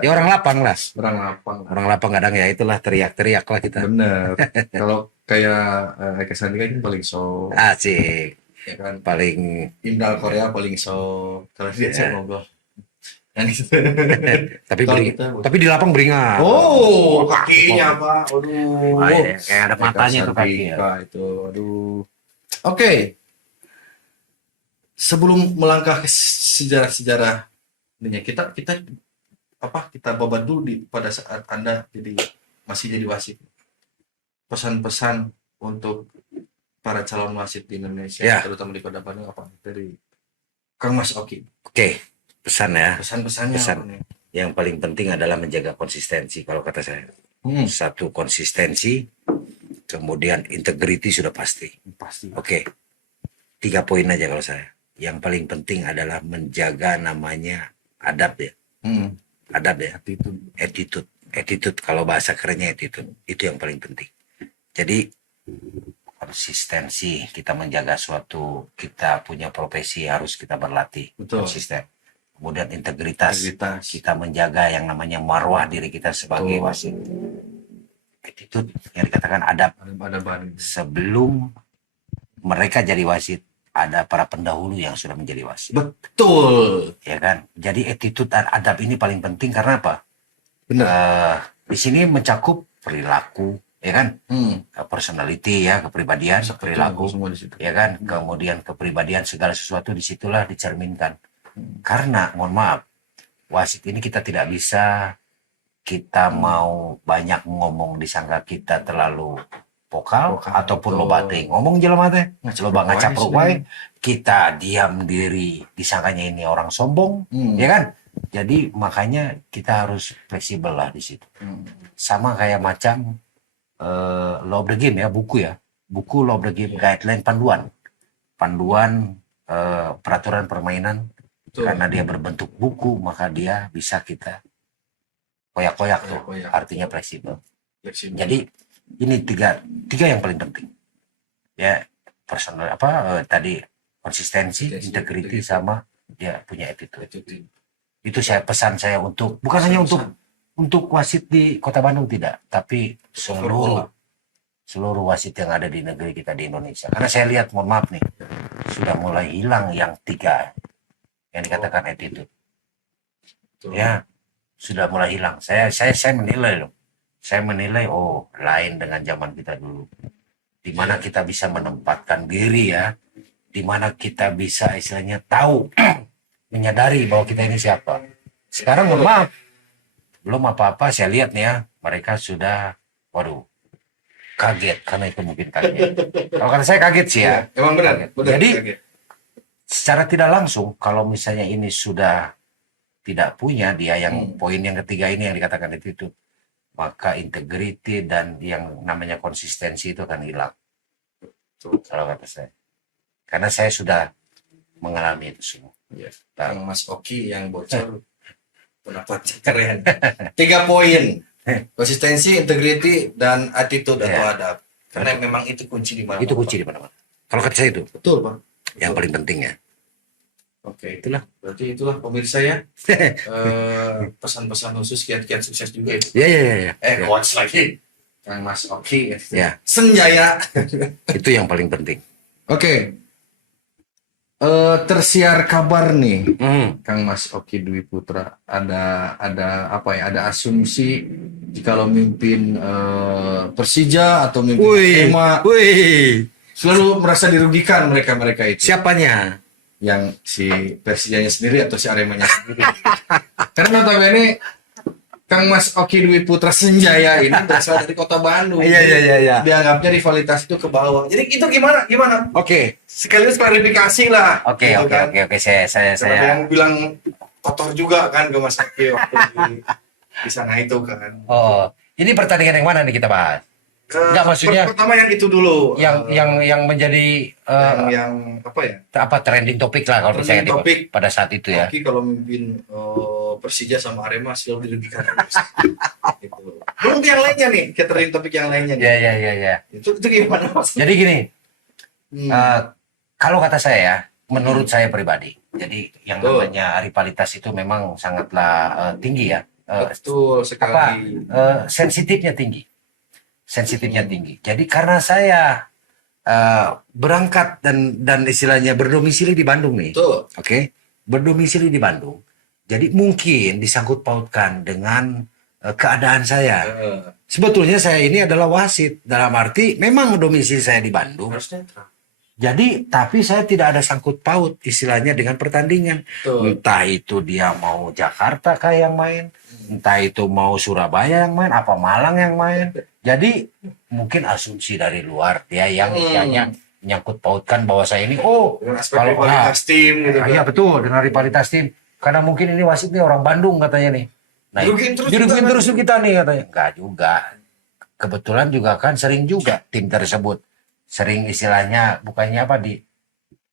Ya orang lapang lah. orang lapang. Orang lapang kadang ya itulah teriak-teriak lah kita. Bener. Kalau kayak Eka Sandika kan paling so, Asik. ya kan. Paling Indal Korea paling so. Kalau dia Ya. ngobrol. Yang itu. tapi Kalau beri, kita- tapi di lapang beringat. Oh, kakinya Pak. Aduh. Wah, ya, kayak ada Eka matanya tuh kaki ya. Sandika itu. Aduh. Oke. Sebelum melangkah ke sejarah-sejarah ininya, kita babat dulu pada saat Anda masih jadi wasit. Pesan-pesan untuk para calon wasit di Indonesia, Ya. terutama di Kota Bandung, apa dari Kang Mas Oki? Oke, pesan ya. Pesan-pesannya Pesan. apa nih? Yang paling penting adalah menjaga konsistensi kalau kata saya. Satu konsistensi, kemudian integriti sudah pasti. Pasti. Oke, 3 poin aja kalau saya. Yang paling penting adalah menjaga namanya adab ya. Adab ya. Attitude. Kalau bahasa kerennya attitude. Itu yang paling penting. Jadi konsistensi, kita menjaga suatu, kita punya profesi harus kita berlatih. Betul. Konsisten. Kemudian integritas. Integritas. Kita menjaga yang namanya marwah diri kita sebagai Betul. wasit. Attitude yang dikatakan adab. Ada bahan. Sebelum mereka jadi wasit, ada para pendahulu yang sudah menjadi wasit. Betul. Ya kan? Jadi attitude dan adab ini paling penting karena apa? Benar. Di sini mencakup perilaku, ya kan? Personality ya, kepribadian, perilaku, semua di situ. ya kan? Kemudian kepribadian segala sesuatu disitulah dicerminkan. Karena, mohon maaf, wasit ini kita tidak bisa, kita mau banyak ngomong disangka kita terlalu vokal ataupun betul. loba teh ngomong jelema teh loba ngacapruk wae, kita diam diri disangkanya ini orang sombong, ya kan? Jadi makanya kita harus fleksibel lah di situ. Sama kayak macam law of the game ya, buku law of the game, guideline, panduan peraturan permainan. Betul. Karena dia berbentuk buku maka dia bisa kita koyak-koyak tuh, Koyak-koyak. artinya fleksibel. Fleksibel. Jadi ini tiga yang paling penting ya, personal tadi konsistensi, integriti, sama dia punya attitude. Itu pesan saya untuk, bukan hanya untuk wasit di Kota Bandung, tidak, tapi seluruh wasit yang ada di negeri kita di Indonesia. Karena saya lihat, mohon maaf nih, sudah mulai hilang yang 3 yang dikatakan attitude. Betul. Ya, sudah mulai hilang. Saya menilai loh. Saya menilai, oh, lain dengan zaman kita dulu. Di mana kita bisa menempatkan diri ya. Di mana kita bisa istilahnya tahu, menyadari bahwa kita ini siapa. Sekarang mohon maaf, belum apa-apa saya lihat nih ya, mereka sudah, waduh, kaget, karena itu mungkin kaget. Kalau kata saya kaget sih ya. Emang benar. Jadi, kaget. secara tidak langsung, kalau misalnya ini sudah tidak punya dia yang poin yang ketiga ini yang dikatakan itu, maka integriti dan yang namanya konsistensi itu akan hilang. Kalau kata saya. Karena saya sudah mengalami itu semua. Ya. Kang Mas Oki yang bocor pendapat keren. 3 poin. Konsistensi, integriti, dan attitude atau adab. Karena memang itu kunci di mana. Itu kunci di mana-mana. Kalau kata saya itu. Betul, Pak. Yang paling penting ya. Oke. Itulah. Berarti itulah pemirsa ya. Pesan-pesan khusus kiat-kiat sukses juga itu. Ya. Coach lagi. Kang Mas Oki. Ya. Senjaya. Itu yang paling penting. Oke. tersiar kabar nih, Hmm. Kang Mas Oki Dwi Putra, ada apa ya? Ada asumsi jikalau mimpin Persija atau mimpin Wih, Arema wih, selalu merasa dirugikan mereka itu. siapanya? Yang si Persijanya sendiri atau si Aremanya sendiri. Karena notabene Kang Mas Oki Dwi Putra Senjaya ini berasal dari kota Bandung. Iya, iya, iya, iya. Dianggapnya rivalitas itu ke bawah. Jadi itu gimana? Gimana? Oke, Sekaligus klarifikasi lah. oke, gitu oke, kan. oke, saya. Karena ada yang bilang kotor juga kan ke Mas Oki waktu di sana itu kan. Oh, ini pertandingan yang mana nih kita bahas? Nggak, maksudnya pertama yang itu dulu. Yang menjadi yang apa ya? apa trending topik lah kalau Trending misalnya topik. pada saat itu ya. Oki kalau mimpin Persija sama Arema selalu dirugikan. Gitu. Belum yang lainnya nih, catering topik yang lainnya nih. Ya. Itu gimana Mas? Jadi gini, Hmm. kalau kata saya, menurut saya pribadi, jadi yang Betul. namanya rivalitas itu memang sangatlah tinggi ya. Betul sekali. Sensitifnya tinggi. Sensitifnya tinggi. Jadi karena saya berangkat dan istilahnya berdomisili di Bandung nih. Betul. Oke, berdomisili di Bandung. Jadi mungkin disangkut pautkan dengan keadaan saya. Sebetulnya saya ini adalah wasit. Dalam arti memang domisili saya di Bandung. Harus netral. Jadi tapi saya tidak ada sangkut paut istilahnya dengan pertandingan. Betul. Entah itu dia mau Jakarta kayak yang main, entah itu mau Surabaya yang main, apa Malang yang main. Jadi mungkin asumsi dari luar dia yang istilahnya nyangkut pautkan bahwa saya ini Dengan aspek rivalitas tim gitu kan. iya betul, dengan rivalitas tim. Karena mungkin ini wasit nih orang Bandung katanya nih. Nah, dirugiin terus kita nih katanya. Enggak juga. Kebetulan juga kan sering juga tim tersebut sering istilahnya bukannya apa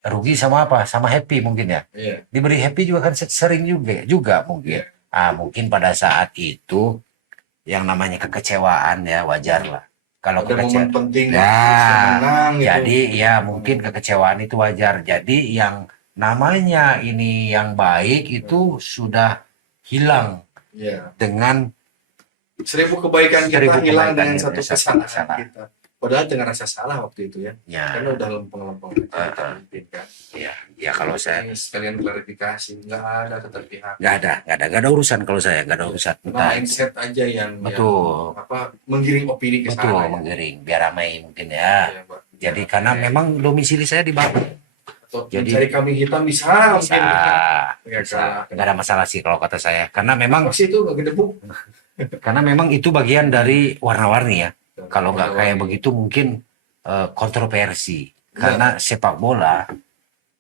rugi sama apa, sama happy mungkin ya. Iya. Diberi happy juga kan sering juga mungkin. Mungkin pada saat itu yang namanya kekecewaan ya wajar lah. Kalau Ada momen penting ya, menang gitu. jadi ya mungkin kekecewaan itu wajar. Jadi yang namanya ini yang baik itu sudah hilang Iya. dengan 1000 kebaikan kita 1000 hilang kebaikan dengan kita, satu satu kesalahan kesalahan. kita. Padahal dengan rasa salah waktu itu ya. ya, Karena udah lempeng-lempeng kita mimpin kan. ya kalau saya Ini sekalian klarifikasi, nggak ada keterpihakan. nggak ada urusan kalau saya nggak ada urusan. Entah itu. Mindset aja yang Betul. menggiring opini ke Betul, sana. menggiring biar ramai mungkin ya. Ya, Pak. Jadi karena memang domisili saya di Bandung. Atau jadi- mencari kambing hitam bisa Bisa, mungkin. Ya, bisa. kan. Nggak ada masalah sih kalau kata saya. Karena memang Apa sih itu nggak gedebuk? itu bagian dari warna-warni ya. Kalau nggak kayak Warna-warni. begitu mungkin kontroversi. Karena sepak bola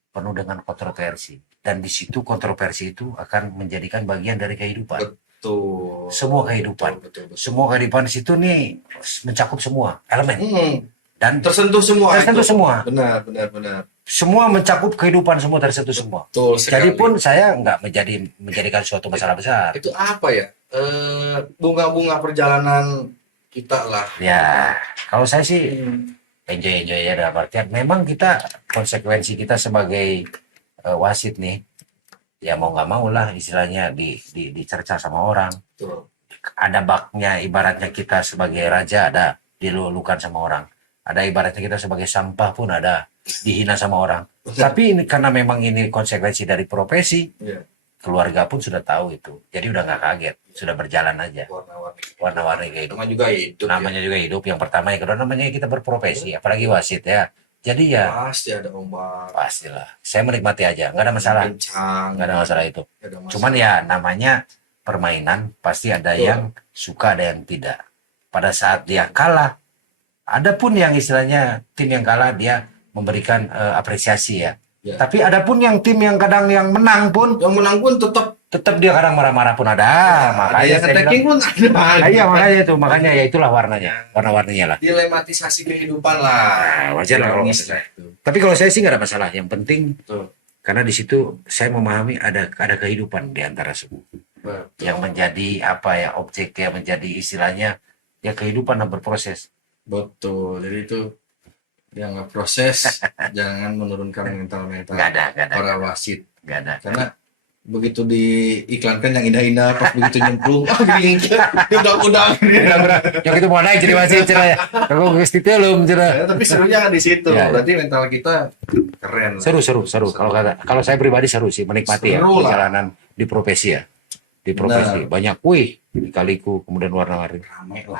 penuh dengan kontroversi. Dan di situ kontroversi itu akan menjadikan bagian dari kehidupan. Betul. Semua kehidupan. Betul. Semua kehidupan di situ nih mencakup semua elemen. Dan Tersentuh semua. tersentuh itu. semua. Benar. Semua mencakup kehidupan semua tersentuh semua. Betul sekali. Jadi pun saya nggak menjadikan suatu masalah besar. Itu apa ya? Bunga-bunga perjalanan kita lah. Ya, kalau saya sih enjoy ya dalam artian memang kita konsekuensi kita sebagai wasit nih ya mau nggak mau lah istilahnya dicerca sama orang. Betul. Ada baknya ibaratnya kita sebagai raja ada dilulukan sama orang. Ada ibaratnya kita sebagai sampah pun ada dihina sama orang. Tapi ini karena memang ini konsekuensi dari profesi, Iya. keluarga pun sudah tahu itu. Jadi udah nggak kaget, sudah berjalan aja. Warna-warni kehidupan. Namanya juga hidup. Namanya juga hidup. Yang pertama, yang kedua namanya kita berprofesi, apalagi wasit ya. Jadi ya Pasti ada ombak. pastilah. Saya menikmati aja, nggak ada masalah, Kencang. nggak ada masalah itu. Nggak ada masalah. Cuman ya namanya permainan pasti ada Betul. yang suka ada yang tidak. Pada saat dia kalah, ada pun yang istilahnya tim yang kalah dia memberikan apresiasi ya. Ya. Tapi ada pun yang tim yang kadang yang menang pun Yang menang pun tetap dia kadang marah-marah pun ada. Makanya yang saya attacking bilang, pun ada. iya makanya ya itulah warnanya, warna-warninya lah. Dilematisasi kehidupan lah. Wajar lah kalau Ironis masalah. itu. Tapi kalau saya sih nggak ada masalah. Yang penting Betul. karena di situ saya memahami ada kehidupan di antara semua. Betul. Yang menjadi apa ya objek yang menjadi istilahnya ya kehidupan dan berproses. Betul. Jadi itu yang proses jangan menurunkan mental Nggak ada. para wasit. Nggak ada. Karena begitu diiklankan yang indah-indah, pas begitu nyemplung, gini udah Yang itu mau naik jadi wasit cerah. Aku gusti telum cerah. tapi serunya kan di situ. Ya. Berarti mental kita keren. Seru. Kalau saya pribadi seru sih, menikmati ya Seru lah. perjalanan di profesi ya. Di profesi banyak, kaliku kemudian warna-warni.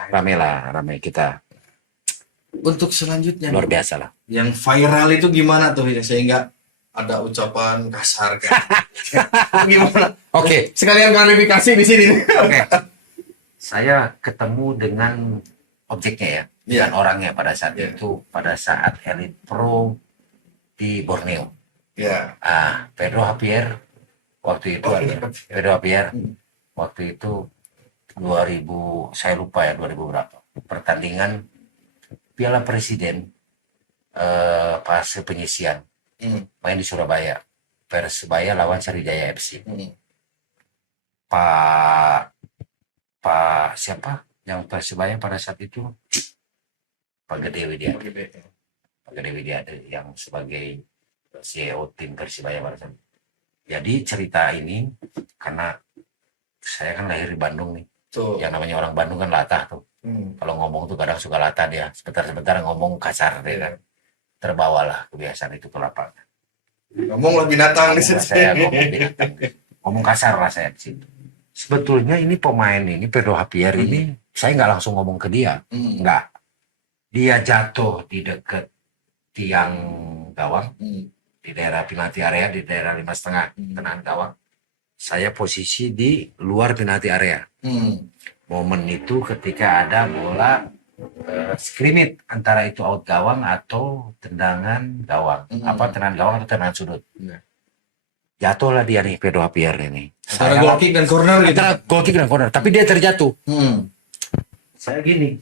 Ramai kita. Untuk selanjutnya Luar biasa lah. yang viral itu gimana tuh ya, sehingga ada ucapan kasar kan? Gimana? Oke. Sekalian klarifikasi di sini. Oke. Saya ketemu dengan objeknya ya, dengan orangnya pada saat itu, pada saat Elite Pro di Borneo. Ya. Pedro Javier waktu itu Pedro Javier waktu itu 2000, saya lupa ya 2000 berapa. Pertandingan Piala Presiden fase penyisian. Main di Surabaya. Persebaya lawan Sriwijaya FC. Pak siapa yang Persebaya pada saat itu? Pak Gede Widiade yang sebagai CEO tim Persebaya pada saat itu. Jadi cerita ini karena saya kan lahir di Bandung nih. Yang namanya orang Bandung kan latah tuh. Kalau ngomong tuh kadang suka latah dia. Sebentar ngomong kasar deh kan. Terbawalah kebiasaan itu ke lapangan. Ngomong binatang di situ. Saya ngomong binatang. Ngomong kasar lah saya di situ. Sebetulnya ini pemain ini Pedro Javier ini saya nggak langsung ngomong ke dia, nggak. Dia jatuh di dekat tiang gawang di daerah penalti area, di daerah 5,5 tenangan gawang. Saya posisi di luar penalti area. Momen itu ketika ada bola skrimit antara itu out gawang atau tendangan gawang, tendangan gawang atau tendangan sudut. Jatuhlah dia nih Pedro Javier ini. Antara goal kick dan corner gitu. Antara goal kick dan corner, tapi dia terjatuh. Saya gini,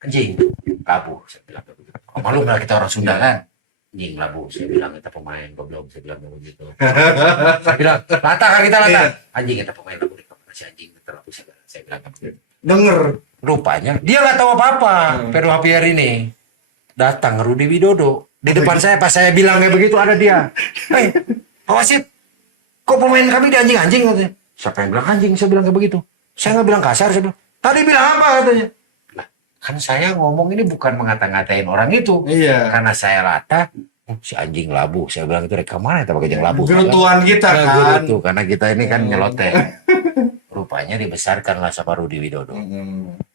anjing, labu, saya bilang begitu. Malu lah kita orang Sunda kan, anjing labu, saya bilang kita pemain goblok, saya bilang begitu. Saya bilang, lata kan kita lata, anjing kita pemain labu di kamar si anjing kita labu, saya bilang begitu. Denger. Rupanya dia nggak tahu apa-apa, Pedro Javier ini. Datang Rudi Widodo di depan saya, pas saya bilang kayak begitu ada dia. Hei, Pak Wasit, kok pemain kami di anjing-anjing katanya. Siapa yang bilang anjing? Saya bilang kayak begitu. Saya nggak bilang kasar, saya bilang. Tadi bilang apa katanya? Lah, kan saya ngomong ini bukan mengata-ngatain orang itu. Iya. Karena saya lata, si anjing labu. Saya bilang itu rekaman ya, pakai anjing labu. Gerutuan kita kan. Gerutu, karena kita ini kan nyeloteh. Rupanya dibesarkanlah sama Rudi Widodo.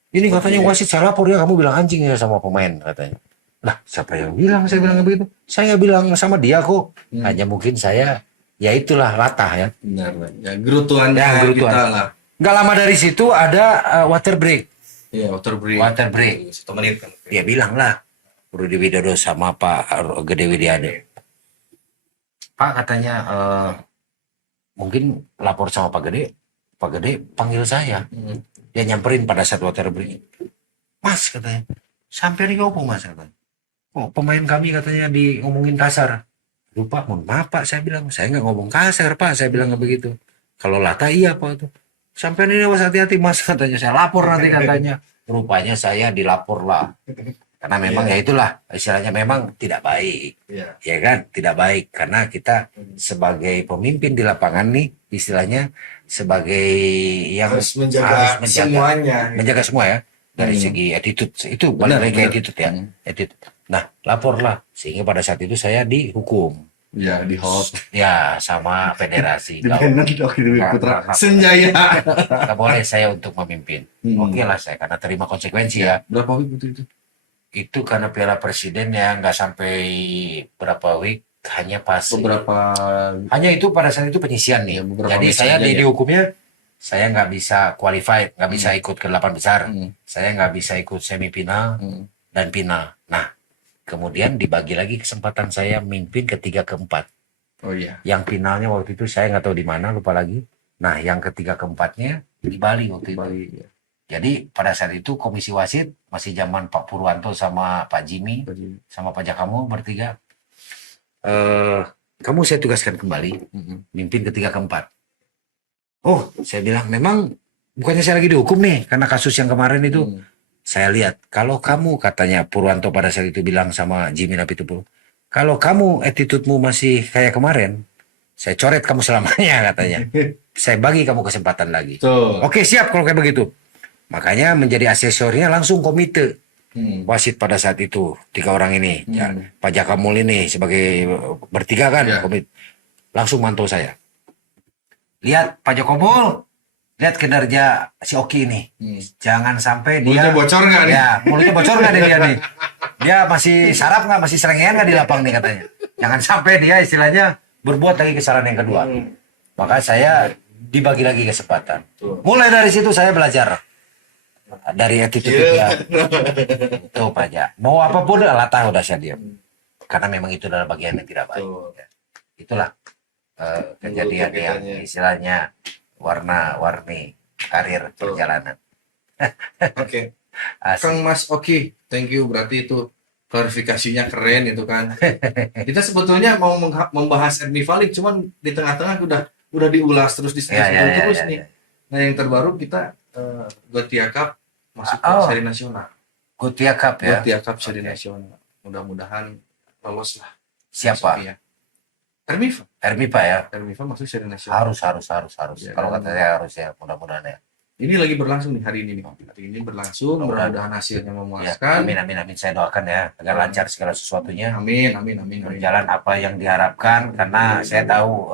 Ini katanya wasit saya lapor ya, kamu bilang anjing ya sama pemain katanya. Lah, siapa yang bilang? Saya bilang begitu. Saya bilang sama dia kok. Hanya mungkin saya, ya itulah latah ya. Benar, ya gerutuannya kita lah. Nggak lama dari situ ada water break. Iya, water break. Water break. 1 menit kan. Dia bilang lah, Rudi Widodo sama Pak Gede Widiade. Pak katanya, mungkin lapor sama Pak Gede. Pak Gede panggil saya. Dia nyamperin pada saat water break. Mas katanya, sampai di ngopo mas katanya. Oh, pemain kami katanya ngomongin kasar. Lupa, mohon maaf Pak, saya bilang. Saya nggak ngomong kasar Pak, saya bilang begitu. Kalau lata iya Pak itu. Sampai ini awas hati-hati mas katanya. Saya lapor nanti katanya. Rupanya saya dilapor lah. Karena memang ya itulah, istilahnya memang tidak baik. Ya kan, tidak baik. Karena kita sebagai pemimpin di lapangan nih, istilahnya sebagai yang harus menjaga semuanya. Menjaga semua ya. Dari segi attitude, itu balik lagi attitude ya. Attitude. Nah, laporlah. Sehingga pada saat itu saya dihukum. Ya, di hold. Ya, sama federasi. Putra Senjaya. Nggak boleh saya untuk memimpin. Oke lah saya, karena terima konsekuensi ya. Berapa week itu? Itu karena Piala Presiden ya, nggak sampai berapa week. Hanya pas. Hanya itu pada saat itu penyisian nih. Jadi saya dihukumnya, saya nggak bisa qualified, nggak bisa ikut ke 8 besar. Saya nggak bisa ikut semifinal dan final. Nah, kemudian dibagi lagi kesempatan saya mimpin ketiga keempat. Oh iya. Yang finalnya waktu itu saya nggak tahu di mana, lupa lagi. Nah, yang ketiga keempatnya di Bali waktu itu. Ya. Jadi pada saat itu komisi wasit masih zaman Pak Purwanto sama Pak Jimmy sama Pak Jakamu bertiga. Kamu saya tugaskan kembali mimpin ketiga keempat. Oh, saya bilang memang bukannya saya lagi dihukum nih karena kasus yang kemarin itu. Saya lihat kalau kamu katanya Purwanto pada saat itu bilang sama Jimmy Napitupulu, kalau kamu attitude-mu masih kayak kemarin, saya coret kamu selamanya katanya. Saya bagi kamu kesempatan lagi. Betul. Oke, siap kalau kayak begitu. Makanya menjadi asesornya langsung komite wasit pada saat itu 3 orang ini. Ya, Pak Jakamul ini sebagai bertiga kan komite. Langsung mantau saya. Lihat Pak Jakamul, lihat kinerja si Oki ini. Jangan sampai dia mulutnya bocor nggak nih? Ya, mulutnya bocor nggak dia nih? Dia masih sarap nggak, masih serengean nggak di lapang nih katanya. Jangan sampai dia istilahnya berbuat lagi kesalahan yang kedua. Maka saya dibagi lagi kesempatan. Mulai dari situ saya belajar dari attitude dia. Tuh Pak Ja. Mau apapun latah udah saya diam. Karena memang itu adalah bagian yang tidak baik. Ya. Itulah kejadian yang istilahnya warna-warni karir perjalanan. Oke. Kang Mas Oki, thank you. Berarti itu klarifikasinya keren itu kan. Kita sebetulnya mau membahas Ermi Valik, cuman di tengah-tengah udah diulas terus diskusi terus nih. Nah yang terbaru kita Gotia Cup masuk ke seri nasional. Gotia Cup ya. Gotia Cup seri nasional. Mudah-mudahan lolos lah. Siapa? Ya. Ermiva. Ermiva ya. Ermiva masuk seri nasional. Harus. Ya, kalau kata saya harus ya, mudah-mudahan ya. Ini lagi berlangsung nih hari ini nih. Hari ini berlangsung, mudah-mudahan hasilnya memuaskan. Ya, amin. Saya doakan ya agar lancar segala sesuatunya. Amin. Berjalan apa yang diharapkan karena saya tahu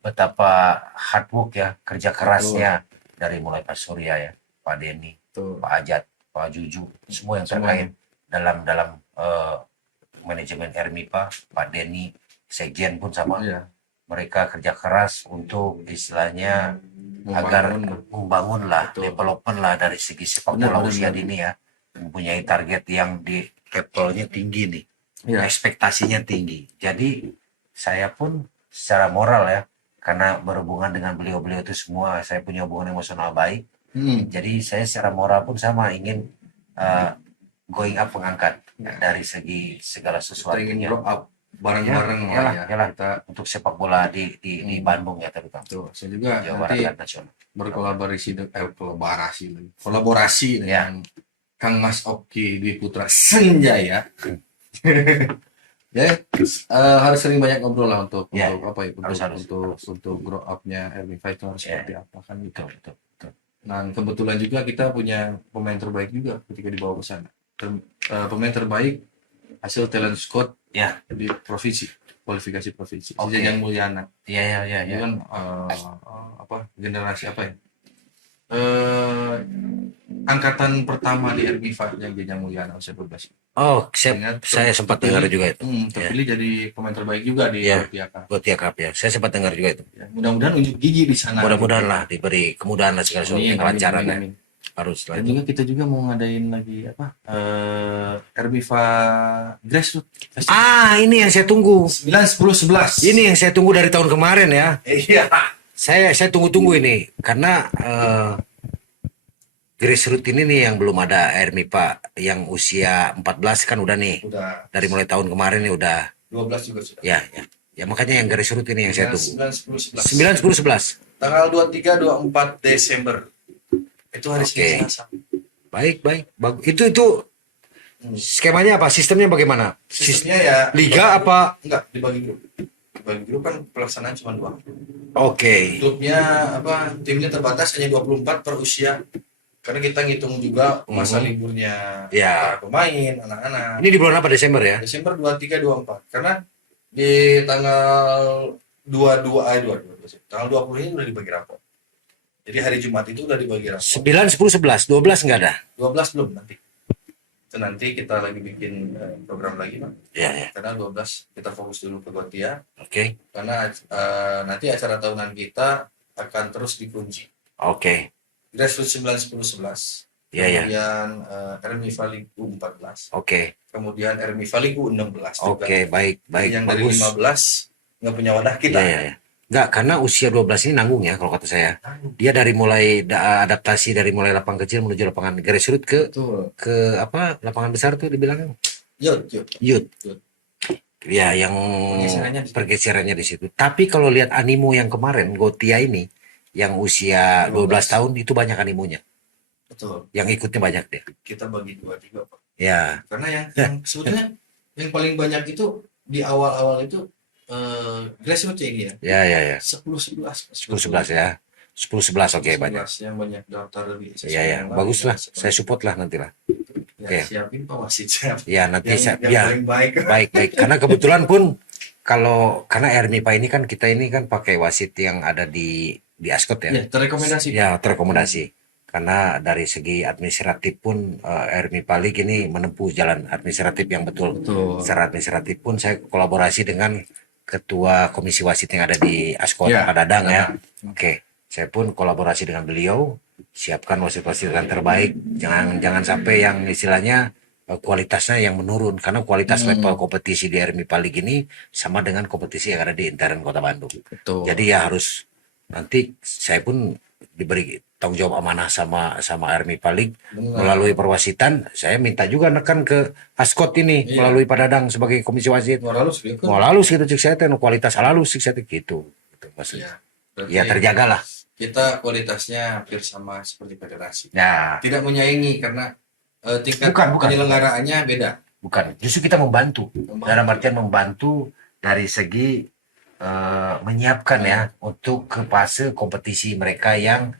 betapa hard work ya, kerja kerasnya dari mulai Pak Surya ya, Pak Denny, Pak Ajat, Pak Juju, semua yang terkait dalam manajemen Ermipa, Pak Denny, Sekjen pun sama. Mereka kerja keras untuk istilahnya agar membangunlah, development lah dari segi sepak bola usia dini ya, mempunyai target yang di levelnya tinggi nih, ekspektasinya tinggi. Jadi saya pun secara moral ya, karena berhubungan dengan beliau-beliau itu semua, saya punya hubungan emosional baik. Jadi saya secara moral pun sama ingin going up, mengangkat dari segi segala sesuatunya. Grow up bareng-bareng ya, kita untuk sepak bola di Bandung ya terutama. Saya juga nanti kolaborasi dengan Kang Mas Oki di Putra Senjaya. Ya, harus sering banyak ngobrol lah untuk apa ya, untuk grow up-nya Ermiva itu harus seperti apa kan gitu. Betul. Nah, kebetulan juga kita punya pemain terbaik juga ketika dibawa ke sana. Pemain terbaik hasil talent scout di provinsi, kualifikasi provinsi. Jajang Mulyana. Iya. Itu kan generasi apa ya? Angkatan pertama di Ermiva yang Jajang Mulyana usia 12. Saya sempat dengar juga itu. Terpilih jadi pemain terbaik juga di Gotia Cup ya. Saya sempat dengar juga itu. Mudah-mudahan unjuk gigi di sana. Mudah-mudahan lah diberi kemudahan lah segala sesuatu, kelancaran ya. Harus lah. Dan juga kita juga mau ngadain lagi Ermiva Grassroots. Ini yang saya tunggu. 9, 10, 11. Ini yang saya tunggu dari tahun kemarin ya. Iya. Saya tunggu-tunggu ini karena Grassroots ini nih yang belum ada Ermiva yang usia 14 kan udah nih. Udah. Dari mulai tahun kemarin nih udah. 12 juga sudah. Ya makanya yang Grassroots ini yang saya tunggu. 9, 10, 11. Tanggal 23, 24 Desember. Itu hari Selasa. Baik. Itu skemanya apa? Sistemnya bagaimana? Sistemnya ya liga apa? Enggak, dibagi grup. Dibagi grup kan pelaksanaan cuma 2. Grupnya timnya terbatas hanya 24 per usia. Karena kita ngitung juga masa liburnya para pemain, anak-anak. Ini di bulan apa, Desember ya? Desember 23, 24. Karena di tanggal 22 tanggal 20 ini udah dibagi rapor. Jadi hari Jumat itu udah dibagi rapor. 9, 10, 11, 12 nggak ada? 12 belum nanti. Itu nanti kita lagi bikin program lagi, Pak. Iya. Karena 12 kita fokus dulu ke Gotia. Oke. Karena nanti acara tahunan kita akan terus dikunci. Oke. Grassroots 9, 10, 11. Kemudian Ermiva Ligu 14. Oke. Kemudian Ermiva Ligu 16. Oke, baik. Yang dari 15 nggak punya wadah kita. Iya. Nggak, karena usia 12 ini nanggung ya kalau kata saya. Dia dari mulai adaptasi dari mulai lapangan kecil menuju lapangan grassroots ke lapangan besar tuh dibilang youth. Ya, yang pergeserannya di situ. Tapi kalau lihat animo yang kemarin Gotia ini yang usia 12 tahun itu banyak animonya. Betul. Yang ikutnya banyak deh. Kita bagi 2 juga, Pak. Ya. Karena yang sebetulnya yang paling banyak itu di awal-awal itu grassroots ini ya. Ya, ya, ya. 10-11. 10-11 ya. 10-11 oke banyak. Yang banyak daftar di Iya, ya. Bagus lah. Saya support lah nanti lah. Ya, Oke. siapin Pak Wasit siap. Ya, nanti Yang ya. paling baik. Baik. Karena kebetulan pun karena RMIPA ini kan kita ini kan pakai wasit yang ada di Ascot ya. Ya, terrekomendasi. Ya, terrekomendasi. Karena dari segi administratif pun RMIPA League ini menempuh jalan administratif yang betul. Betul. Secara administratif pun saya kolaborasi dengan ketua komisi wasit yang ada di Ascot, Ya, Pak Dadang ya. Oke, saya pun kolaborasi dengan beliau, siapkan wasit-wasit yang terbaik. Jangan sampai yang istilahnya kualitasnya yang menurun, karena kualitas level kompetisi di RMIPA League ini sama dengan kompetisi yang ada di intern Kota Bandung. Betul. Jadi ya harus nanti saya pun diberi tanggung jawab amanah sama RMIPA League melalui perwasitan. Saya minta juga nekan ke Ascot ini melalui Pak Dadang sebagai komisi wasit. Mau halus gitu cik saya teh kualitas halus cik saya teh gitu maksudnya. Ya terjagalah. Kita kualitasnya hampir sama seperti federasi. Ya. Tidak menyaingi karena tingkat Bukan. penyelenggaraannya beda. Bukan, justru kita membantu. Dalam artian membantu dari segi menyiapkan ya untuk ke fase kompetisi mereka yang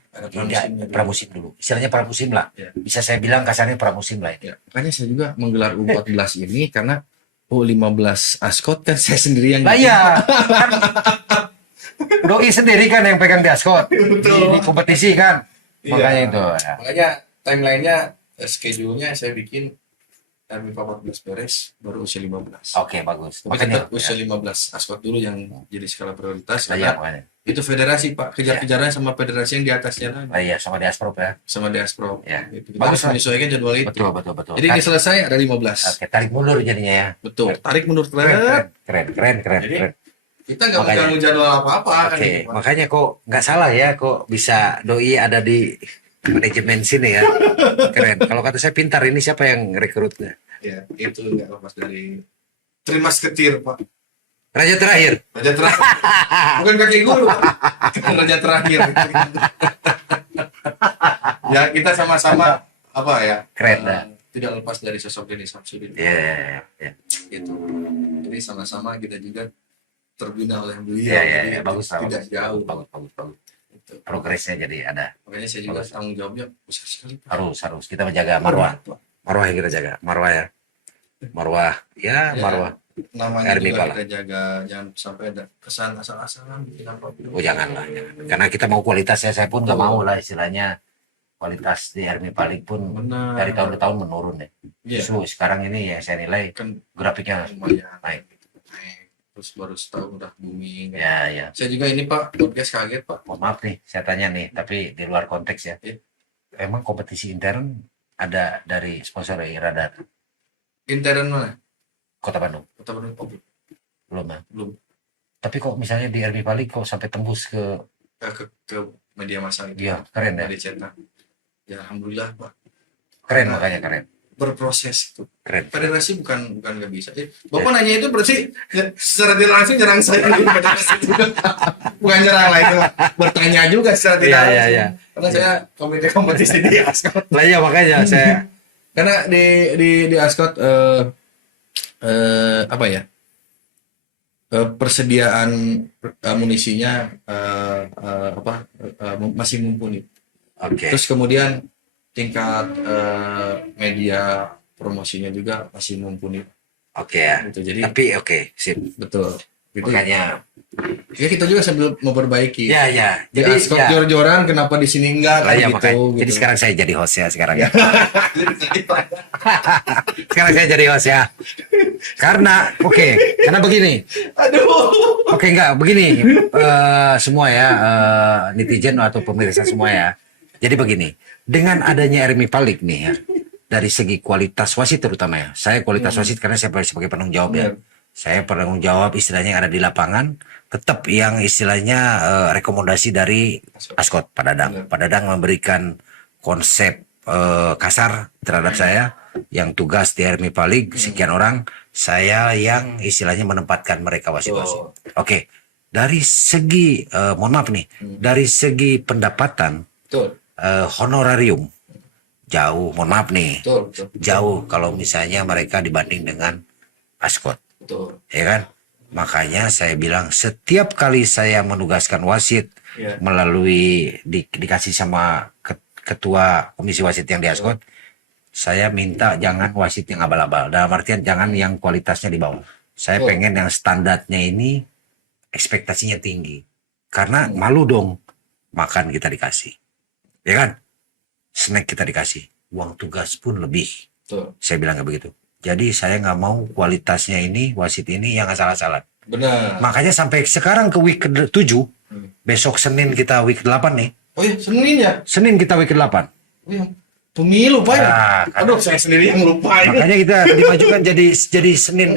pramusim dulu. Istilahnya pramusim lah. Ya. Bisa saya bilang kasarnya pramusim lah. Ya. Makanya saya juga menggelar U14 ini karena U15 Ascot kan saya sendiri yang ya. Doi sendiri kan yang pegang di Ascot. Di kompetisi kan. Makanya itu. Ya. Makanya timelinenya, schedule-nya saya bikin RMIPA 14 beres baru usia 15. Oke, bagus. Makanya usia 15 Ascot dulu yang jadi skala prioritas. Iya, Karena itu federasi Pak, kejar-kejarannya sama federasi yang di atasnya lah. Iya, sama di Asprov ya. Sama di Asprov. Ya. Gitu. Kita harus menyesuaikan jadwal itu. Betul. Jadi ini selesai ada 15. Oke, tarik mundur jadinya ya. Betul. Tarik mundur Keren. Jadi kita nggak mengganggu jadwal apa-apa. Oke, makanya kok nggak salah ya, kok bisa Doi ada di manajemen sini ya. Keren. Kalau kata saya pintar, ini siapa yang rekrutnya? Ya, itu nggak lepas dari Trimas Ketir, Pak. Raja terakhir. Bukan kaki guru. Raja terakhir. Ya, kita sama-sama apa ya? Keren tidak lepas dari sosok Denny Samsudin. Iya. Gitu. Jadi sama-sama kita juga terbina oleh beliau. Iya, bagus. Tidak jauh. Bagus. Progresnya jadi ada. Makanya saya juga tanggung jawabnya besar sekali. Harus kita menjaga marwah yang kita jaga, marwah ya. Marwah. Namanya RMIPA juga kita jaga, jangan sampai ada kesan asal-asalan bikin apa. Oh janganlah. Karena kita mau kualitasnya, saya pun nggak mau lah istilahnya kualitas di RMIPA League pun dari tahun ke tahun menurun ya. Justru sekarang ini ya saya nilai kan grafiknya naik. Terus baru setahun udah booming. Ya. Saya juga ini Pak, podcast kaget Pak. Mohon maaf nih, saya tanya nih, tapi di luar konteks ya. Emang kompetisi intern ada dari sponsor Radar? Intern mana? Kota Bandung. Belum ya? Belum. Tapi kok misalnya di RMIPA League kok sampai tembus ke media massa itu? Iya, keren ya. Dicetak. Ya alhamdulillah Pak. Keren makanya keren. Berproses itu. Keren. Federasi bukan nggak bisa. Bapak nanya itu berarti secara tidak langsung nyerang saya. Bukan nyerang lah itu. Bertanya juga secara tidak langsung. Iya. Karena saya komite kompetisi di Ascot. Lah iya makanya saya. Karena di Ascot apa ya? Persediaan amunisinya masih mumpuni. Terus kemudian tingkat media promosinya juga masih mumpuni. Oke ya. Gitu. Jadi tapi sip. Betul. Gitu. Makanya ya kita juga sambil memperbaiki. Ya. Jadi jor-joran kenapa di sini enggak kan gitu. Jadi sekarang saya jadi host ya sekarang. Sekarang saya jadi host ya. Karena karena begini. Enggak begini semua ya netizen atau pemirsa semua ya. Jadi begini, dengan adanya RMIPA League nih ya, dari segi kualitas wasit terutama ya, saya kualitas wasit karena saya sebagai penanggung jawab ya. Saya penanggung jawab istilahnya yang ada di lapangan, tetap yang istilahnya rekomendasi dari Ascot, Pak Dadang. Pak Dadang memberikan konsep kasar terhadap saya, yang tugas di RMIPA League sekian orang, saya yang istilahnya menempatkan mereka wasit-wasit. Dari segi, mohon maaf nih, dari segi pendapatan, honorarium jauh, mohon maaf nih, jauh kalau misalnya mereka dibanding dengan Ascot, ya kan? Makanya saya bilang setiap kali saya menugaskan wasit Iya. melalui dikasih sama ketua komisi wasit yang di Askot, saya minta jangan wasit yang abal-abal. Dalam artian jangan yang kualitasnya di bawah. Saya pengen yang standarnya ini ekspektasinya tinggi. Karena malu dong makan kita dikasih. Ya kan? Snack kita dikasih. Uang tugas pun lebih. Betul. Saya bilang kayak begitu. Jadi saya nggak mau kualitasnya ini, wasit ini yang asal-asalan. Benar. Makanya sampai sekarang ke week ke-7, besok Senin kita week 8 nih. Oh iya, Senin ya? Senin kita week 8. Oh iya. Pemilu, Pak. Nah, Aduh, saya sendiri yang lupa ini. makanya kita dimajukan jadi Senin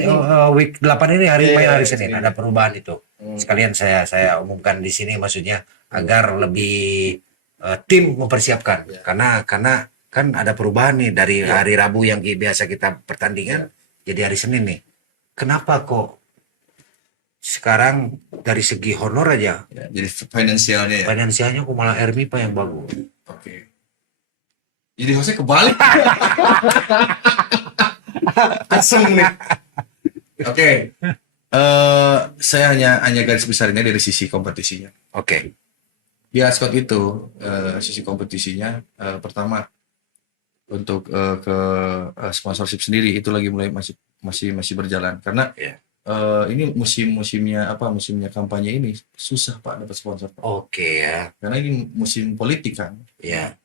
week 8 ini hari main hari Senin. Ada perubahan itu. Sekalian saya umumkan di sini maksudnya agar lebih tim mempersiapkan. Karena kan ada perubahan nih dari hari Rabu yang biasa kita pertandingan jadi hari Senin nih. Kenapa kok sekarang dari segi honor aja Ya, jadi finansialnya ya. finansialnya kok malah Ermipa yang bagus? Oke. Jadi hostnya kebalik. Keseng nih. Oke. Saya hanya garis besarnya dari sisi kompetisinya. Oke. Di Ascot itu sisi kompetisinya pertama untuk ke sponsorship sendiri itu lagi mulai masih berjalan karena Iya. ini musimnya kampanye ini susah Pak dapat sponsor Pak. Oke ya. Karena ini musim politik kan. Ya.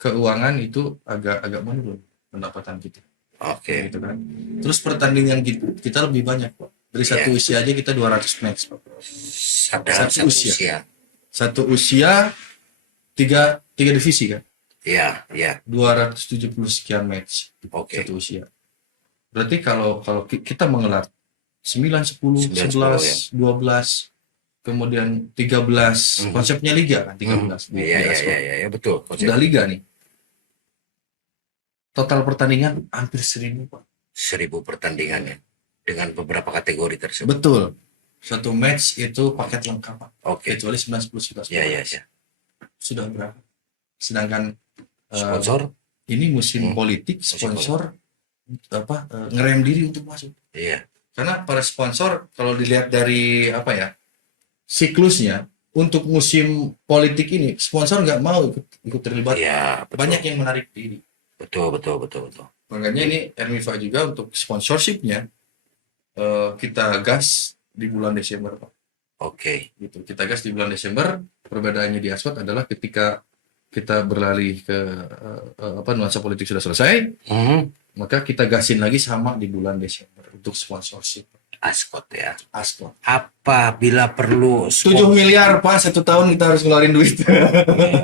Keuangan itu agak menurun pendapatan kita. Oke. Gitu kan. Terus pertandingan kita lebih banyak Pak. Dari satu usia aja kita 200 match Pak. Satu usia. Satu usia tiga divisi kan. Iya, iya. 270 sekian match Oke. satu usia. Berarti kalau kita mengelar 9, 10, 11, 12, kemudian 13, konsepnya liga kan 13. Iya, betul. Sudah liga nih. Total pertandingan hampir 1000 Pak. 1000 pertandingannya dengan beberapa kategori tersebut. Betul. Satu match itu paket lengkap Pak. Oke. Kecuali 9, 10, 11. Iya. Sudah berapa? Sedangkan Sponsor? ini musim politik, sponsor ngerem diri untuk masuk. Iya. Karena para sponsor kalau dilihat dari siklusnya untuk musim politik ini sponsor nggak mau ikut terlibat. Iya, betul. Banyak yang menarik diri. Betul. Makanya ini Ermifa juga untuk sponsorshipnya kita gas di bulan Desember Pak. Oke. Gitu. Kita gas di bulan Desember. Perbedaannya di Ascot adalah ketika kita beralih ke nuansa politik sudah selesai, maka kita gasin lagi sama di bulan Desember untuk sponsorship. Ascot ya. Ascot. Apabila perlu 7 miliar Pak, 1 tahun kita harus ngeluarin duit.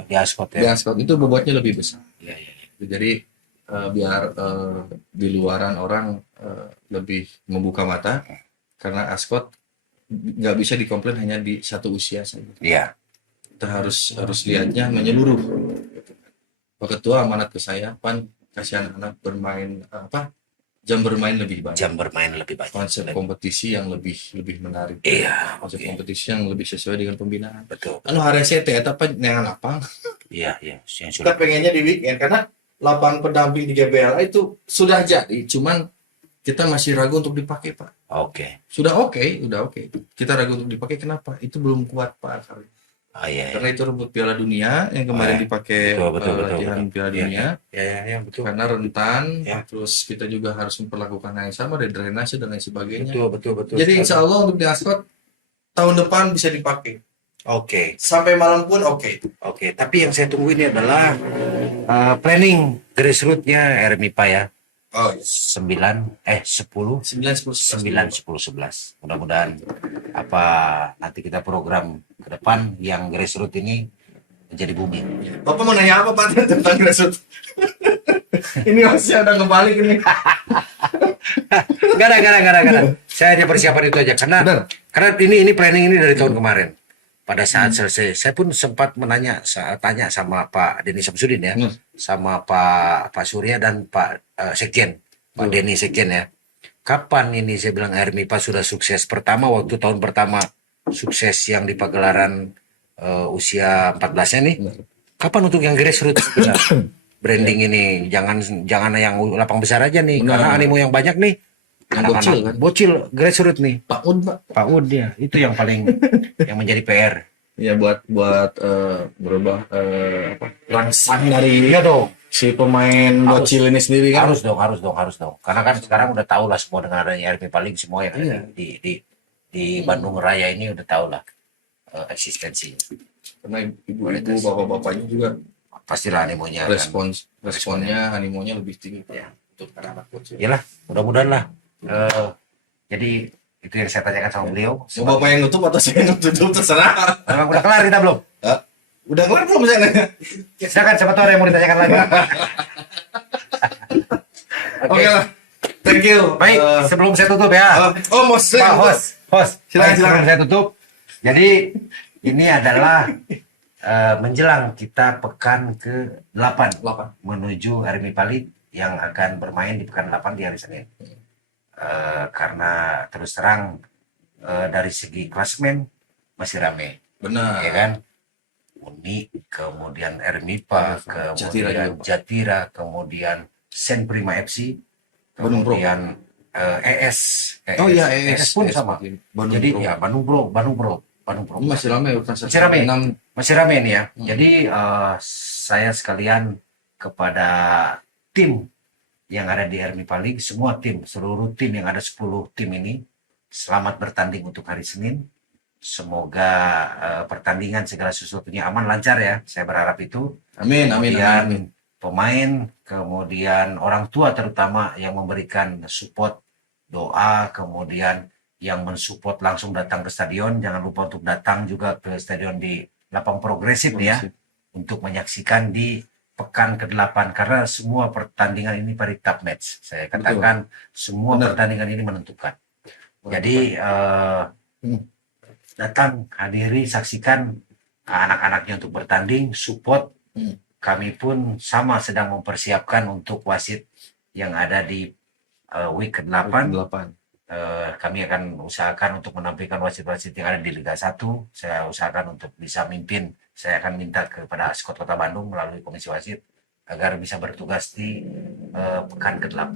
di Ascot Di ya. Ascot itu bobotnya lebih besar. Iya. Jadi biar di luaran orang lebih membuka mata karena Ascot nggak bisa dikomplain hanya di satu usia saja. Iya. Kita harus lihatnya menyeluruh. Pak Ketua amanat ke saya, Pan kasih anak-anak bermain jam bermain lebih banyak. Jam bermain lebih banyak. Konsep kompetisi yang lebih menarik. Iya. Konsep kompetisi yang lebih sesuai dengan pembinaan. Betul. Anu harusnya eta apa nengan lapang. Iya. Yang Kita sudah. pengennya di weekend karena lapang pendamping di GBLA itu sudah jadi, cuman kita masih ragu untuk dipakai Pak. Oke. Sudah oke. Kita ragu untuk dipakai, kenapa? Itu belum kuat Pak. Iya. Karena itu rebut Piala Dunia yang kemarin dipakai latihan Piala Dunia. Iya, betul. Karena rentan, Ya. terus kita juga harus memperlakukan hal yang sama, ada drainase dan lain sebagainya. Betul. Jadi insya Allah untuk di Ascot tahun depan bisa dipakai. Oke. Sampai malam pun oke. Oke, tapi yang saya tunggu ini adalah planning grassroots-nya Ermipa ya. Oh, iya. 10. 9, 10, 11. Mudah-mudahan nanti kita program ke depan yang grassroots ini menjadi bumi. Bapak mau nanya apa Pak tentang grassroots? Ini masih ada kebalik ini. Gak ada. Saya hanya persiapan itu aja karena ini planning ini dari tahun kemarin. Pada saat selesai, saya pun sempat tanya sama Pak Denny Samsudin ya, sama Pak Surya dan Pak Sekjen, Pak Denny Sekjen ya. Kapan ini saya bilang Ermipa sudah sukses pertama waktu tahun pertama sukses yang di pagelaran usia 14-nya nih. Kapan untuk yang grassroots branding ini jangan yang lapang besar aja nih karena animo yang banyak nih Yang bocil kan? Bocil grassroots nih. Pak Ud, Pak. Pak Ud ya, itu yang paling yang menjadi PR. Ya buat berubah rangsang dari Iya dong. si pemain bocil ini sendiri kan. Harus dong. Karena kan sekarang udah tahu lah semua dengan adanya RP Paling semua yang ada di Bandung Raya ini udah tahu lah eksistensinya. Karena ibu-ibu, bapak-bapaknya juga Pastilah animonya akan- responnya animonya lebih tinggi ya untuk anak-anak bocil. Iyalah, mudah-mudahan lah. Jadi itu yang saya tanyakan sama beliau. Mau bapak yang nutup atau saya yang nutup terserah. Memang udah kelar kita belum? Hah? Udah kelar belum saya nanya? Silakan, siapa tahu ada yang mau ditanyakan lagi. Oke lah. Thank you. Baik, sebelum saya tutup ya. Mas. Pak host. Silakan, Baik, sebelum saya tutup. Jadi ini adalah menjelang kita pekan ke-8 menuju Army Paling yang akan bermain di pekan 8 di hari Senin. Karena terus terang dari segi klasmen masih rame, Benar. ya kan? Uni, kemudian Ermipa, kemudian Jatira, kemudian Sen Prima FC, Bandung Pro. kemudian ES. Oh iya, ES pun sama. Jadi ya Bandung Pro. Ini masih ramai Masih ramai. Masih ramai nih ya. Jadi saya sekalian kepada tim yang ada di Army Paling, semua tim, seluruh tim yang ada 10 tim ini, selamat bertanding untuk hari Senin. Semoga pertandingan segala sesuatunya aman, lancar ya. Saya berharap itu. Amin. Kemudian pemain, kemudian orang tua terutama yang memberikan support, doa, kemudian yang mensupport langsung datang ke stadion. Jangan lupa untuk datang juga ke stadion di Lapang Progresif ya, untuk menyaksikan di pekan ke-8 karena semua pertandingan ini top match. Saya katakan semua pertandingan ini menentukan. Jadi datang, hadiri, saksikan anak-anaknya untuk bertanding, support. Kami pun sama sedang mempersiapkan untuk wasit yang ada di week ke-8. Kami akan usahakan untuk menampilkan wasit-wasit yang ada di Liga 1. Saya usahakan untuk bisa mimpin. Saya akan minta kepada Askot Kota Bandung melalui Komisi Wasit agar bisa bertugas di pekan ke-8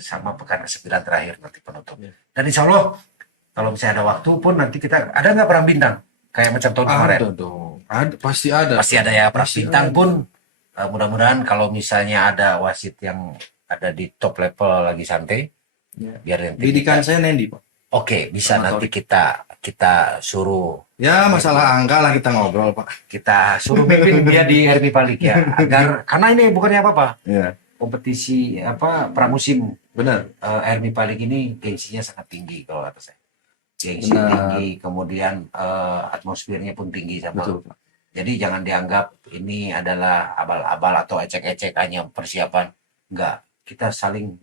sama pekan ke-9 terakhir nanti penutup. Dan insya Allah kalau misalnya ada waktu pun nanti kita ada nggak perang bintang kayak macam tahun kemarin? Ada dong. Pasti ada. Pasti ada ya perang bintang pun. Mudah-mudahan kalau misalnya ada wasit yang ada di top level lagi santai, biar nanti Didikan saya Nendi, Pak. Oke, bisa nanti kita suruh. Ya, masalah angka lah kita ngobrol, Pak. Kita suruh mimpin dia di Army Paling ya, agar karena ini bukannya apa-apa. Iya. Kompetisi pramusim. Benar. Army Paling ini gengsinya sangat tinggi kalau kata saya. Gengsi tinggi, kemudian atmosfernya pun tinggi sama. Betul, Pak. Jadi jangan dianggap ini adalah abal-abal atau ecek-ecek hanya persiapan. Enggak, kita saling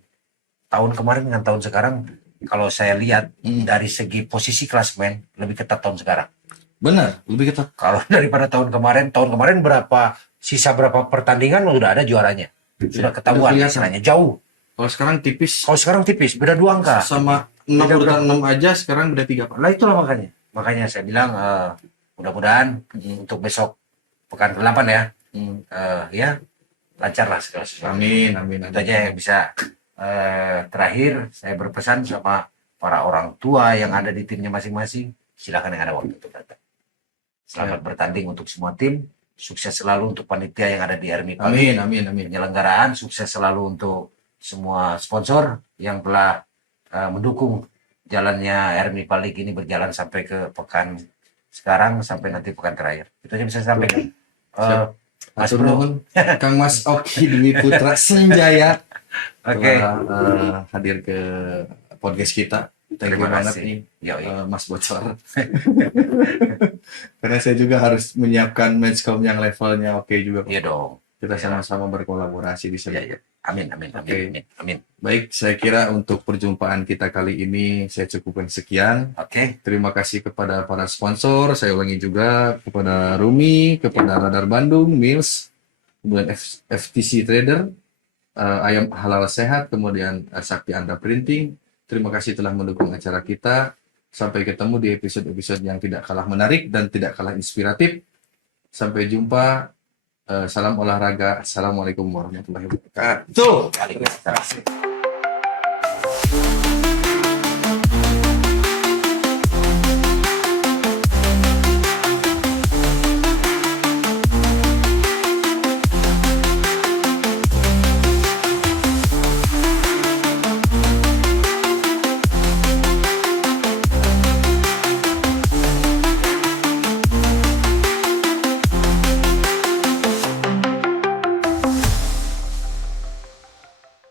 tahun kemarin dengan tahun sekarang. Kalau saya lihat dari segi posisi klasmen lebih ketat tahun sekarang. Benar, lebih ketat. Kalau daripada tahun kemarin berapa pertandingan udah ada juaranya. Sudah ketahuan istilahnya jauh. Kalau sekarang tipis. Kalau sekarang tipis, beda 2 angka. Sama 6 aja sekarang beda 3, Pak. Lah itulah makanya. Makanya saya bilang mudah-mudahan untuk besok pekan ke-8 ya. Ya lancarlah segala sesuatu. Amin. Itu aja yang bisa. Terakhir saya berpesan sama para orang tua yang ada di timnya masing-masing, silakan yang ada waktu untuk datang. Selamat bertanding untuk semua tim, sukses selalu untuk panitia yang ada di Army Paling. Amin. Penyelenggaraan sukses selalu untuk semua sponsor yang telah mendukung jalannya Army Paling ini berjalan sampai ke pekan sekarang sampai nanti pekan terakhir. Itu aja bisa saya sampaikan. Mas Bro, Kang Mas Oki Dwi Putra Senjaya. Oke. Hadir ke podcast kita. Thank you banget nih, Mas Bocor. Karena saya juga harus menyiapkan matchcom yang levelnya oke juga. Iya dong. Kita sama-sama berkolaborasi di sini. Ya. Amin. Baik, saya kira untuk perjumpaan kita kali ini saya cukupkan sekian. Oke. Terima kasih kepada para sponsor. Saya ulangi juga kepada Rumi, kepada Radar Bandung, Mills, kemudian FTC Trader, Ayam Halal Sehat, kemudian Sakti Anda Printing. Terima kasih telah mendukung acara kita. Sampai ketemu di episode-episode yang tidak kalah menarik dan tidak kalah inspiratif. Sampai jumpa. Salam olahraga. Assalamualaikum warahmatullahi wabarakatuh. Waalaikumsalam.